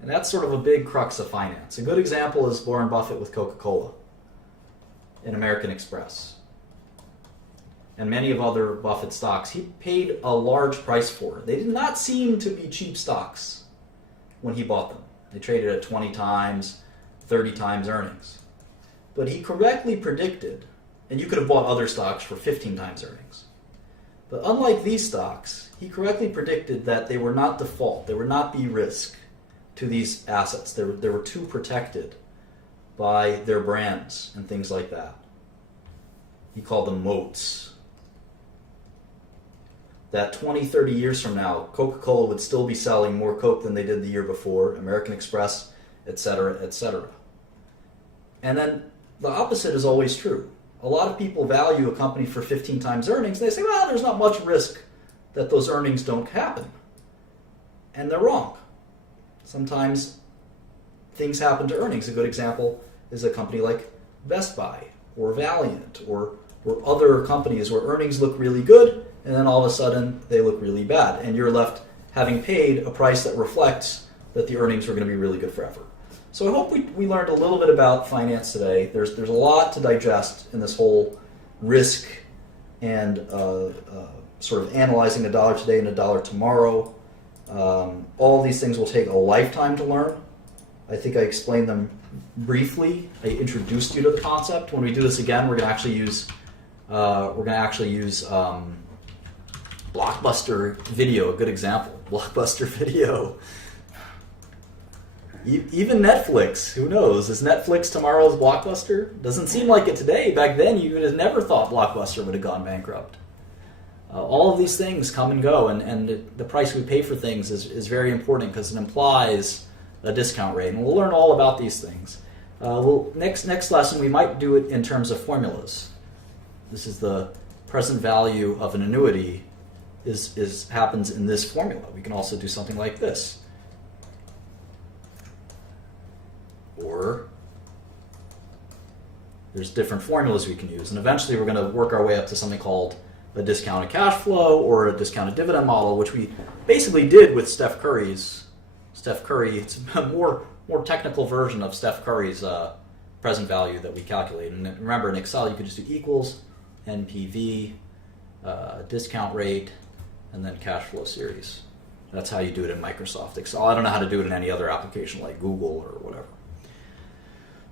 And that's sort of a big crux of finance. A good example is Warren Buffett with Coca-Cola and American Express. And many of other Buffett stocks, he paid a large price for. They did not seem to be cheap stocks when he bought them. They traded at 20 times, 30 times earnings. But he correctly predicted, and you could have bought other stocks for 15 times earnings. But unlike these stocks, he correctly predicted that they were not default, they would not be risk to these assets. They were too protected by their brands and things like that. He called them moats. That 20, 30 years from now, Coca-Cola would still be selling more Coke than they did the year before, American Express, etc., etc. And then the opposite is always true. a lot of people value a company for 15 times earnings. They say, well, there's not much risk that those earnings don't happen. And they're wrong. Sometimes things happen to earnings. A good example is a company like Best Buy or Valiant or other companies where earnings look really good and then all of a sudden they look really bad. And you're left having paid a price that reflects that the earnings were going to be really good forever. So I hope we learned a little bit about finance today. There's a lot to digest in this whole risk and sort of analyzing a dollar today and a dollar tomorrow. All these things will take a lifetime to learn. I think I explained them briefly. I introduced you to the concept. When we do this again, we're going to actually use Blockbuster Video, a good example. Blockbuster Video. Even Netflix, who knows? Is Netflix tomorrow's Blockbuster? Doesn't seem like it today. Back then, you would have never thought Blockbuster would have gone bankrupt. All of these things come and go, and the price we pay for things is very important because it implies a discount rate. And we'll learn all about these things. Next lesson, we might do it in terms of formulas. This is the present value of an annuity happens in this formula. We can also do something like this. Or there's different formulas we can use. And eventually we're going to work our way up to something called a discounted cash flow or a discounted dividend model, which we basically did with Steph Curry. It's a more technical version of Steph Curry's present value that we calculate. And remember, in Excel, you could just do equals, NPV, discount rate, and then cash flow series. That's how you do it in Microsoft Excel. I don't know how to do it in any other application like Google or whatever.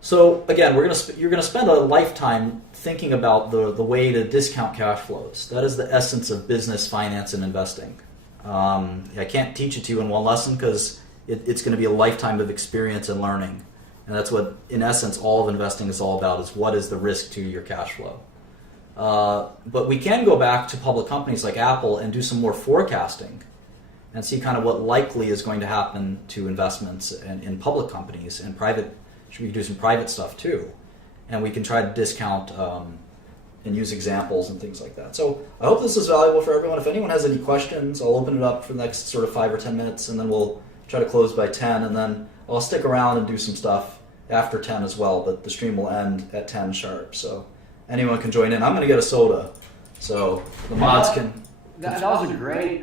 So again, you're going to spend a lifetime thinking about the way to discount cash flows. That is the essence of business, finance, and investing. I can't teach it to you in one lesson because it's going to be a lifetime of experience and learning. And that's what, in essence, all of investing is all about, is what is the risk to your cash flow. But we can go back to public companies like Apple and do some more forecasting and see kind of what likely is going to happen to investments in public companies and private. We can do some private stuff too, and we can try to discount and use examples and things like that. So I hope this is valuable for everyone. If anyone has any questions, I'll open it up for the next sort of 5 or 10 minutes, and then we'll try to close by 10, and then I'll stick around and do some stuff after 10 as well, but the stream will end at 10 sharp, so anyone can join in. I'm going to get a soda, so the mods can... That was a great,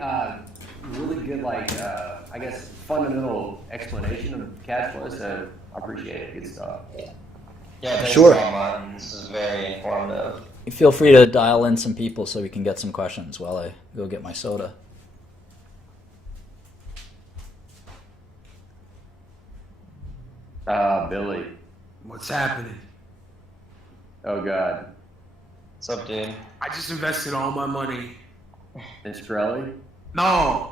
really good, I guess, fundamental explanation of cash flow, so I appreciate it. Good stuff. Yeah, thanks Sure. a lot, Martin. This is very informative. Feel free to dial in some people so we can get some questions while I go get my soda. Billy. What's happening? Oh, God. What's up, dude? I just invested all my money. And Shkreli? No,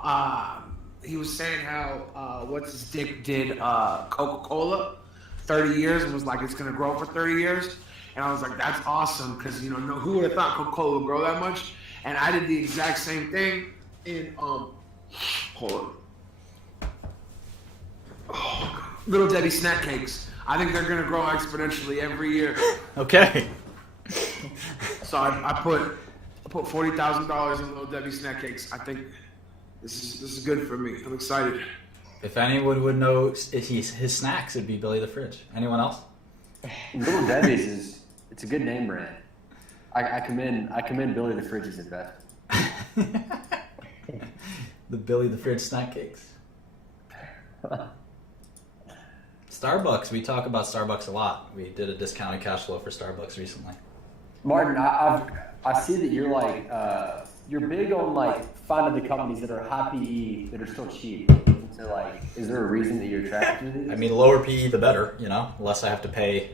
he was saying how what's his dick did Coca-Cola 30 years and was like it's gonna grow for 30 years, and I was like that's awesome because who would have thought Coca-Cola would grow that much? And I did the exact same thing in hold on. Oh, Little Debbie snack cakes. I think they're gonna grow exponentially every year. Okay. So I put $40,000 in Little Debbie snack cakes. I think this is good for me. I'm excited. If anyone would know his snacks, it'd be Billy the Fridge. Anyone else? Little Debbie's it's a good name brand. I commend Billy the Fridge's investment. The Billy the Fridge snack cakes. Starbucks, we talk about Starbucks a lot. We did a discounted cash flow for Starbucks recently. Martin, I see that you're big on finding the companies that are high PE that are still cheap. So is there a reason that you're attracted to these? I mean, lower PE the better, the less I have to pay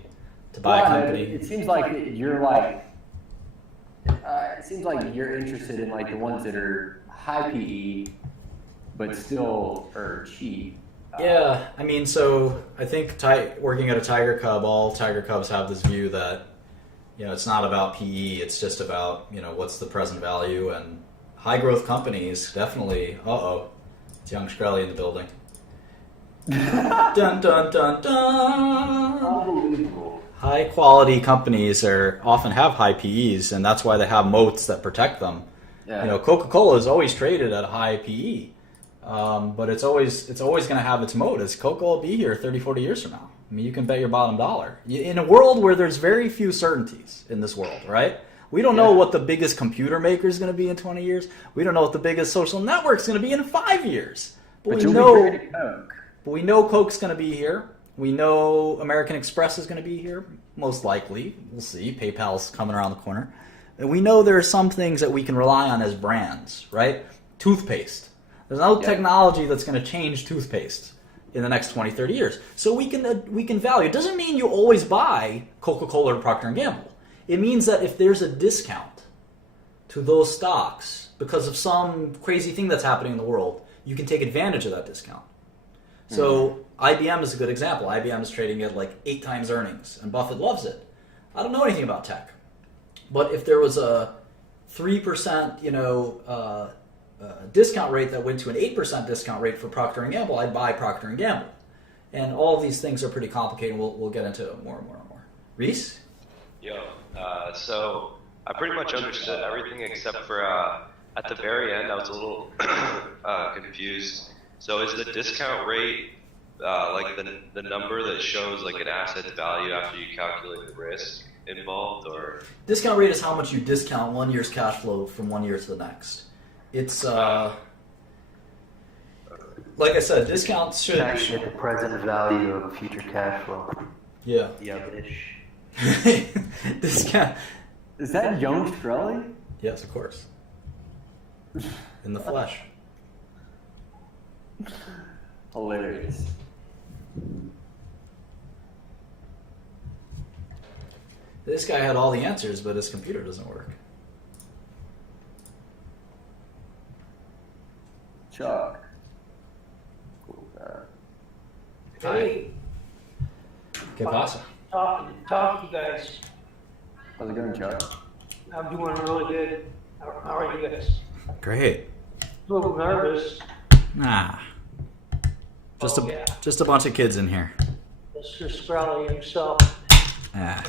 to buy a company. It seems like you're it seems like you're interested in the ones that are high PE but still are cheap. Yeah, I mean, so I think working at a Tiger Cub, all Tiger Cubs have this view that it's not about PE, it's just about, what's the present value, and high growth companies definitely, it's young Shkreli in the building. Dun dun dun dun. Unbelievable. High quality companies often have high PEs, and that's why they have moats that protect them. Yeah. You know, Coca-Cola is always traded at a high PE, but it's always going to have its moat. Is Coca-Cola be here 30, 40 years from now? I mean, you can bet your bottom dollar. In a world where there's very few certainties in this world, right? We don't know what the biggest computer maker is going to be in 20 years. We don't know what the biggest social network is going to be in 5 years. But we know Coke's going to be here. We know American Express is going to be here, most likely. We'll see. PayPal's coming around the corner. And we know there are some things that we can rely on as brands, right? Toothpaste. There's no technology that's going to change toothpaste in the next 20, 30 years. So we can value. It doesn't mean you always buy Coca-Cola or Procter & Gamble. It means that if there's a discount to those stocks because of some crazy thing that's happening in the world, you can take advantage of that discount. So IBM is a good example. IBM is trading at like 8 times earnings, and Buffett loves it. I don't know anything about tech, but if there was a 3% discount rate that went to an 8% discount rate for Procter & Gamble, I'd buy Procter & Gamble. And all of these things are pretty complicated. We'll get into it more and more and more. Reese? So I pretty much understood everything except for at the very end I was a little confused. So is the discount rate like the number that shows like an asset's value after you calculate the risk involved, or? Discount rate is how much you discount 1 year's cash flow from 1 year to the next. It's like I said, discounts should. Get the present value of future cash flow. Yeah. Yeah, bitch. Discount. Is that young Shkreli? Yes, of course. In the flesh. Hilarious. This guy had all the answers, but his computer doesn't work. Chuck. Hey, ¿Qué pasa? talk, you guys. How's it going, Chuck? I'm doing really good. How are you guys? Great. A little nervous. Nah. Just Oh, yeah. just a bunch of kids in here. Mr. Shkreli himself. Ah.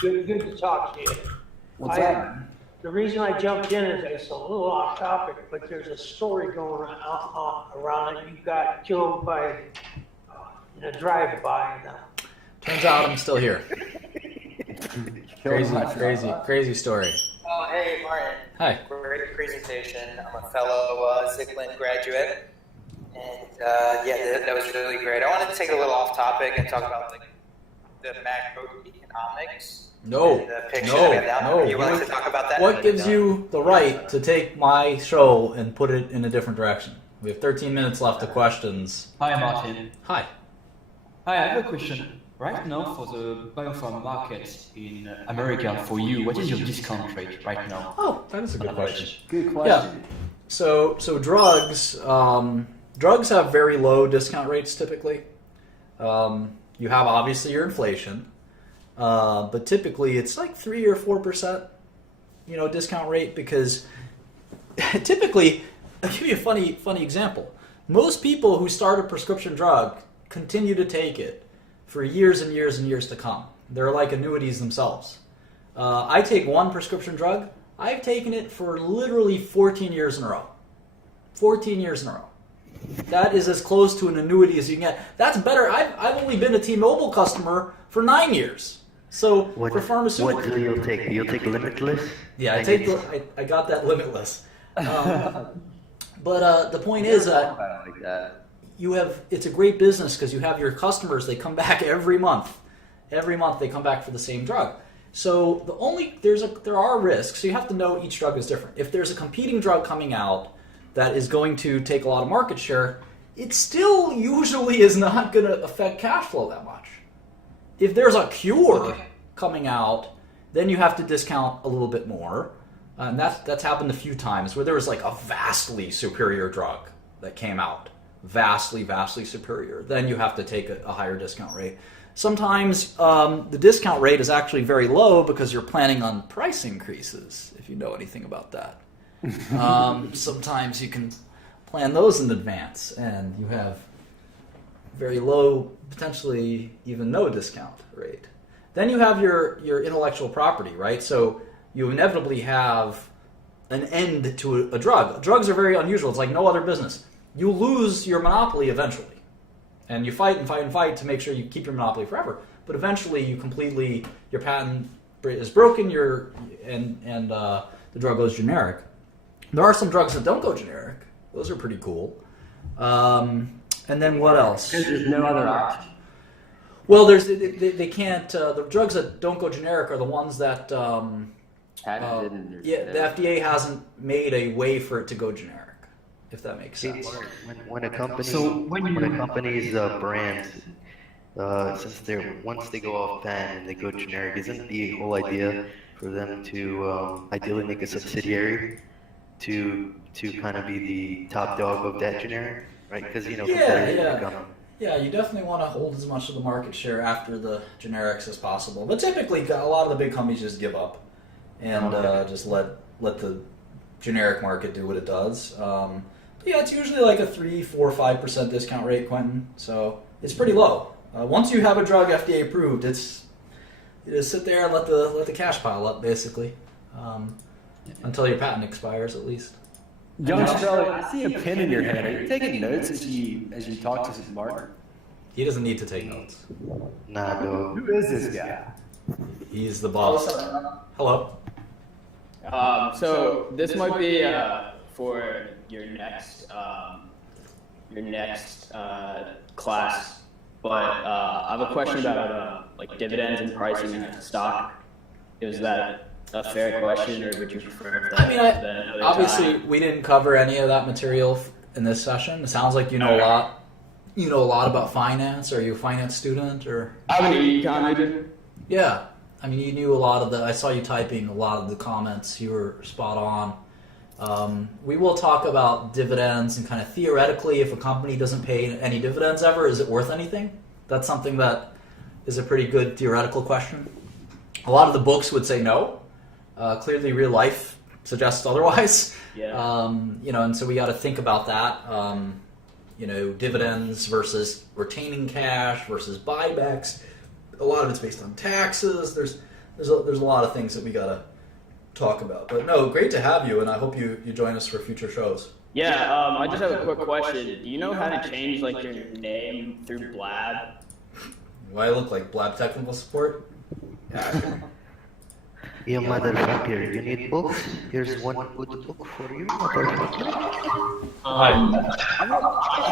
Good to talk to you. What's up? The reason I jumped in is it's a little off topic, but there's a story going around that you got killed by in a drive-by. Turns out I'm still here. Crazy story. Oh, hey, Martin. Hi. Great presentation. I'm a fellow Zigland graduate. And that was really great. I wanted to take a little off topic and talk about the macroeconomics. No. The picture that we have now. Are you willing to talk about that? What gives you the right to take my show and put it in a different direction? We have 13 minutes left to questions. Hi, Martin. Hi. Hi, I have a question. Right now, for the biopharm market in America, for you, what is your discount rate right now? Oh, that is a good question. Good question. Yeah. So drugs have very low discount rates typically. You have obviously your inflation, but typically it's like 3 or 4%, discount rate, because typically, I'll give you a funny example. Most people who start a prescription drug continue to take it for years and years and years to come. They're like annuities themselves. I take one prescription drug. I've taken it for literally 14 years in a row. 14 years in a row. That is as close to an annuity as you can get. That's better. I've only been a T-Mobile customer for 9 years. So for pharmaceuticals, What do you take? You'll take Limitless? yeah, I got that Limitless. But the point is that like that. it's a great business because you have your customers. They come back every month. Every month they come back for the same drug. So there are risks. So you have to know each drug is different. If there's a competing drug coming out that is going to take a lot of market share, it still usually is not going to affect cash flow that much. If there's a cure coming out, then you have to discount a little bit more. And that's happened a few times where there was like a vastly superior drug that came out. Vastly superior. Then you have to take a higher discount rate. Sometimes the discount rate is actually very low because you're planning on price increases, if you know anything about that. Sometimes you can plan those in advance, and you have very low, potentially even no discount rate. Then you have your intellectual property, right? So you inevitably have an end to a drug. Drugs are very unusual. It's like no other business. You lose your monopoly eventually. And you fight and fight and fight to make sure you keep your monopoly forever. But eventually your patent is broken, and the drug goes generic. There are some drugs that don't go generic. Those are pretty cool. And then what else? There's no other option. Well, they can't. The drugs that don't go generic are the ones that the FDA hasn't made a way for it to go generic, if that makes sense. When a company company's brand, since once they go off patent and they go generic, isn't the whole idea for them to ideally make a subsidiary to kind of be the top dog of that generic, right? Because Yeah, you definitely want to hold as much of the market share after the generics as possible. But typically, a lot of the big companies just give up and just let the generic market do what it does. It's usually like a 3, 4, 5% discount rate, Quentin. So it's pretty low. Once you have a drug FDA approved, you just sit there and let the cash pile up, basically, until your patent expires, at least. Young Shkreli, I see a pen in your hand. Are you taking notes as you talk to Martin? He doesn't need to take notes. Nah, dog. Who is this guy? He's the boss. Hello. So this might be for your next class, but I have a question about like dividends and pricing of stock. Is that a fair question, or would you prefer that? Obviously, we didn't cover any of that material in this session. It sounds like you know a lot. You know a lot about finance. Are you a finance student, or? I'm an econ major. Yeah, I mean, you knew a lot of the. I saw you typing a lot of the comments. You were spot on. We will talk about dividends and kind of theoretically, if a company doesn't pay any dividends ever, is it worth anything? That's something that is a pretty good theoretical question. A lot of the books would say no. Clearly, real life suggests otherwise. Yeah. And so we got to think about that. Dividends versus retaining cash versus buybacks. A lot of it's based on taxes. There's a lot of things that we got to talk about. But no, great to have you, and I hope you join us for future shows. Yeah. I just have a quick question. Do you know how to change your name through Blab? Do I look like Blab technical support? Yeah. You motherfucker, you need books? Here's one good book for you, motherfucker. I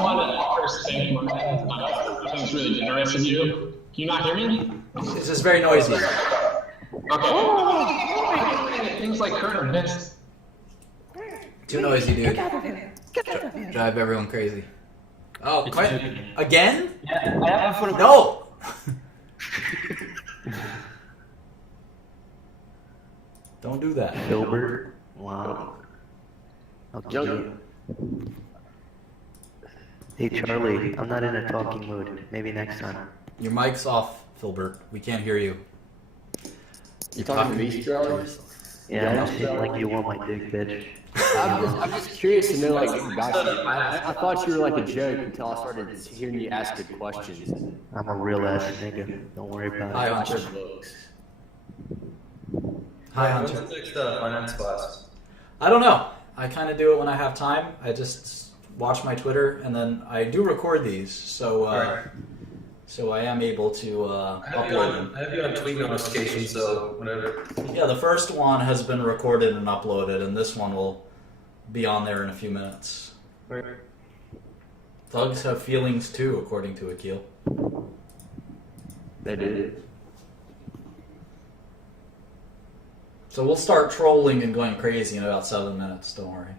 want to first thank you. I think it's really generous of you. Can you not hear me? This is very noisy. Okay. Things like current events. Too noisy, dude. Drive everyone crazy. Oh, again? Yeah. No! Don't do that. Filbert? Wow. Okay. Hey Charlie, I'm not in a talking mood. Maybe next time. Your mic's off, Filbert. We can't hear you. You talking to me, Charlie? Yeah, I'm just like you want my dick, bitch. I'm just curious to know, I thought you were like a joke until I started hearing you ask good questions. I'm a real ass nigga. Don't worry about it. Hi, Hunter. Hi, Hunter. When's the next finance class? I don't know. I kind of do it when I have time. I just watch my Twitter, and then I do record these, so so I am able to upload them. I have you on tweet notifications, so whatever. Yeah, the first one has been recorded and uploaded, and this one will be on there in a few minutes. Right. Thugs have feelings too, according to Akil. They did. So we'll start trolling and going crazy in about 7 minutes, don't worry.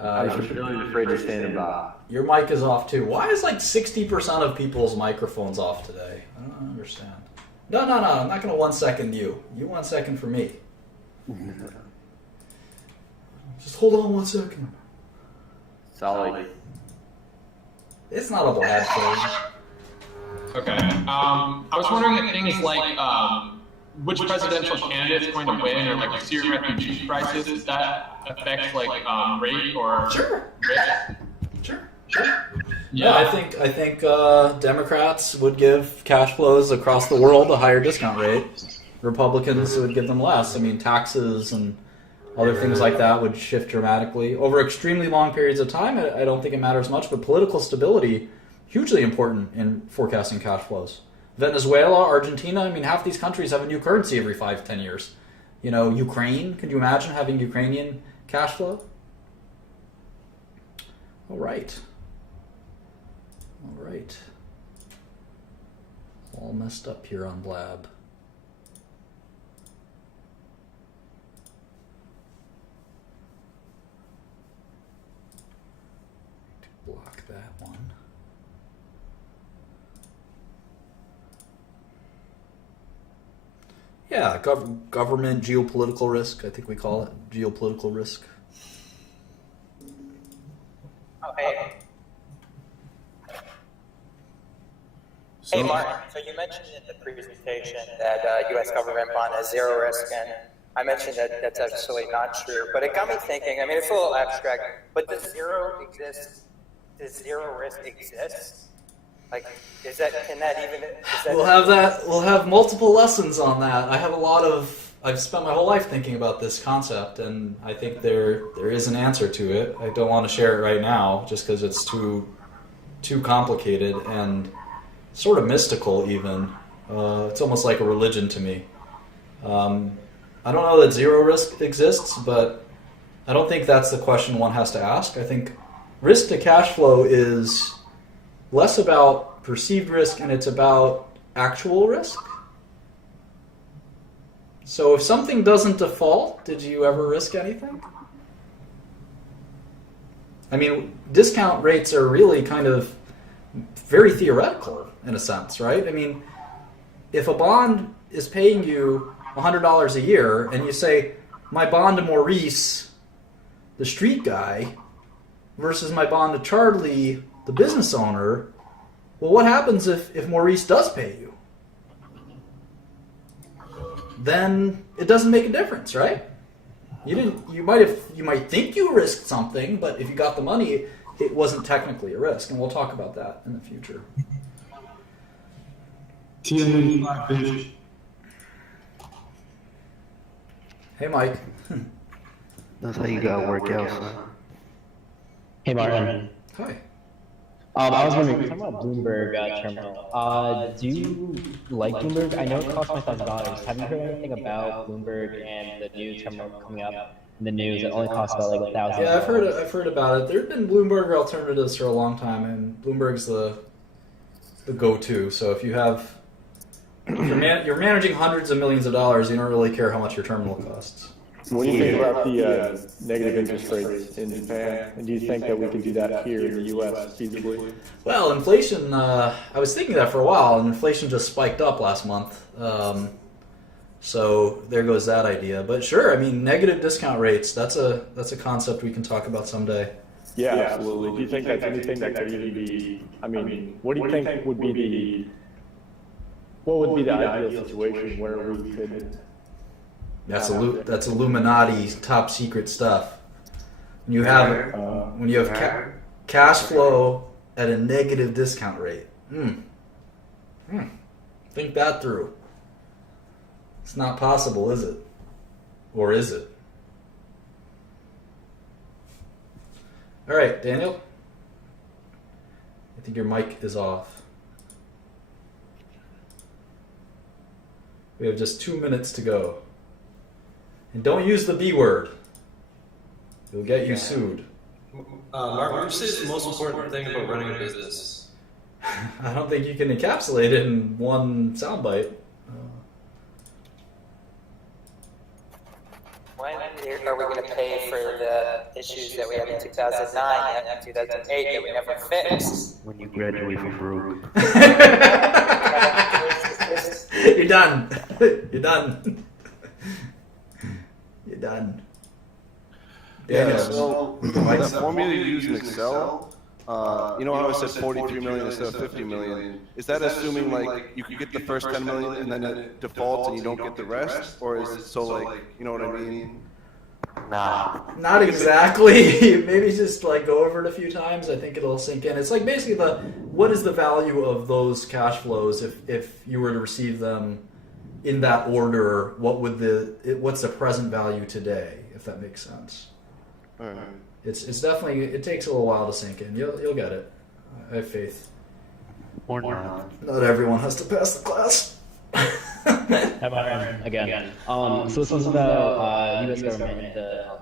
I'm really afraid to stand by. Your mic is off too. Why is like 60% of people's microphones off today? I don't understand. No, I'm not going to 1 second you. You 1 second for me. Just hold on 1 second. Solid. It's not a bad thing. Okay. I was wondering if things like which presidential candidate is going to win, or like the Syrian refugee crisis, does that affect rate or Sure. risk? Sure. Yeah, I think Democrats would give cash flows across the world a higher discount rate. Republicans would give them less. I mean, taxes and other things like that would shift dramatically. Over extremely long periods of time, I don't think it matters much, but political stability, hugely important in forecasting cash flows. Venezuela, Argentina, I mean, half these countries have a new currency every 5-10 years. You know, Ukraine, could you imagine having Ukrainian cash flow? All right. All messed up here on Blab. Block that one. Yeah, government geopolitical risk, I think we call it geopolitical risk. Okay. Hey, Martin, so you mentioned in the presentation that U.S. government bond has zero risk, and I mentioned that that's absolutely not true. But it got me thinking, I mean, it's a little abstract, but does zero exist? Does zero risk exist? Like, can that even... We'll have multiple lessons on that. I've spent my whole life thinking about this concept, and I think there is an answer to it. I don't want to share it right now, just because it's too complicated and sort of mystical even. It's almost like a religion to me. I don't know that zero risk exists, but I don't think that's the question one has to ask. I think risk to cash flow is less about perceived risk and it's about actual risk. So if something doesn't default, did you ever risk anything? I mean, discount rates are really kind of very theoretical in a sense, right? I mean, if a bond is paying you $100 a year and you say, my bond to Maurice, the street guy, versus my bond to Charlie, the business owner, well, what happens if Maurice does pay you? Then it doesn't make a difference, right? You might think you risked something, but if you got the money, it wasn't technically a risk, and we'll talk about that in the future. Hey, Mike. That's how you gotta work out, son. Hey, Martin. Hi. I was wondering, talking about Bloomberg terminal. Do you like Bloomberg? I know it costs $5,000. Have you heard anything about Bloomberg and the new terminal coming up in the news? It only costs about like $1,000. Yeah, I've heard about it. There have been Bloomberg alternatives for a long time, and Bloomberg's the go-to. So if you're managing hundreds of millions of dollars, you don't really care how much your terminal costs. What do you think about the negative interest rates in Japan? And do you think that we can do that here in the U.S. feasibly? Well, inflation, I was thinking that for a while, and inflation just spiked up last month. So there goes that idea. But sure, I mean, negative discount rates, that's a concept we can talk about someday. Yeah, absolutely. Do you think that's anything that could really be, I mean, what do you think would be the ideal situation where we could... That's Illuminati top secret stuff. When you have cash flow at a negative discount rate. Think that through. It's not possible, is it? Or is it? All right, Daniel. I think your mic is off. We have just 2 minutes to go. And don't use the B word. It'll get you sued. Mark, what would you say is the most important thing about running a business? I don't think you can encapsulate it in one soundbite. When are we going to pay for the issues that we had in 2009 and 2008 that we never fixed? When you graduate from Baruch. You're done. You're done. You're done. Yeah, so that formula you use in Excel, you know how I said 43 million instead of 50 million? Is that assuming like you could get the first 10 million and then it defaults and you don't get the rest? Or is it so like, you know what I mean? Nah. Not exactly. Maybe just like go over it a few times. I think it'll sink in. It's like basically what is the value of those cash flows if you were to receive them in that order? What's the present value today? If that makes sense. All right. It's definitely, it takes a little while to sink in. You'll get it. I have faith. Or not. Not everyone has to pass the class. How about again? So this was about U.S. government and the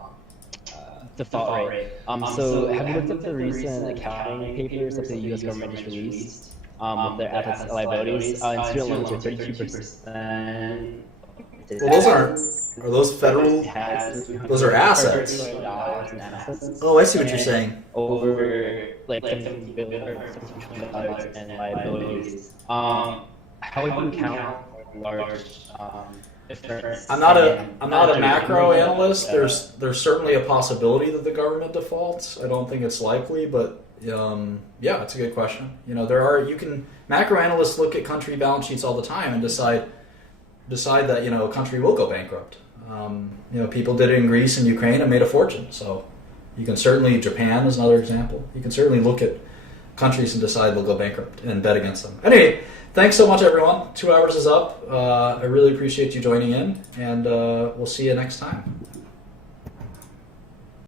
default rate. So have you looked at the recent accounting papers that the U.S. government just released with their assets and liabilities? And student loans are 32%. Well, are those federal? Those are assets. Oh, I see what you're saying. Over like $17 billion or $17 trillion in liabilities. How would you count large difference? I'm not a macro analyst. There's certainly a possibility that the government defaults. I don't think it's likely, but yeah, it's a good question. Macro analysts look at country balance sheets all the time and decide that a country will go bankrupt. People did it in Greece and Ukraine and made a fortune. So you can certainly, Japan is another example. You can certainly look at countries and decide they'll go bankrupt and bet against them. Anyway, thanks so much, everyone. 2 hours is up. I really appreciate you joining in, and we'll see you next time.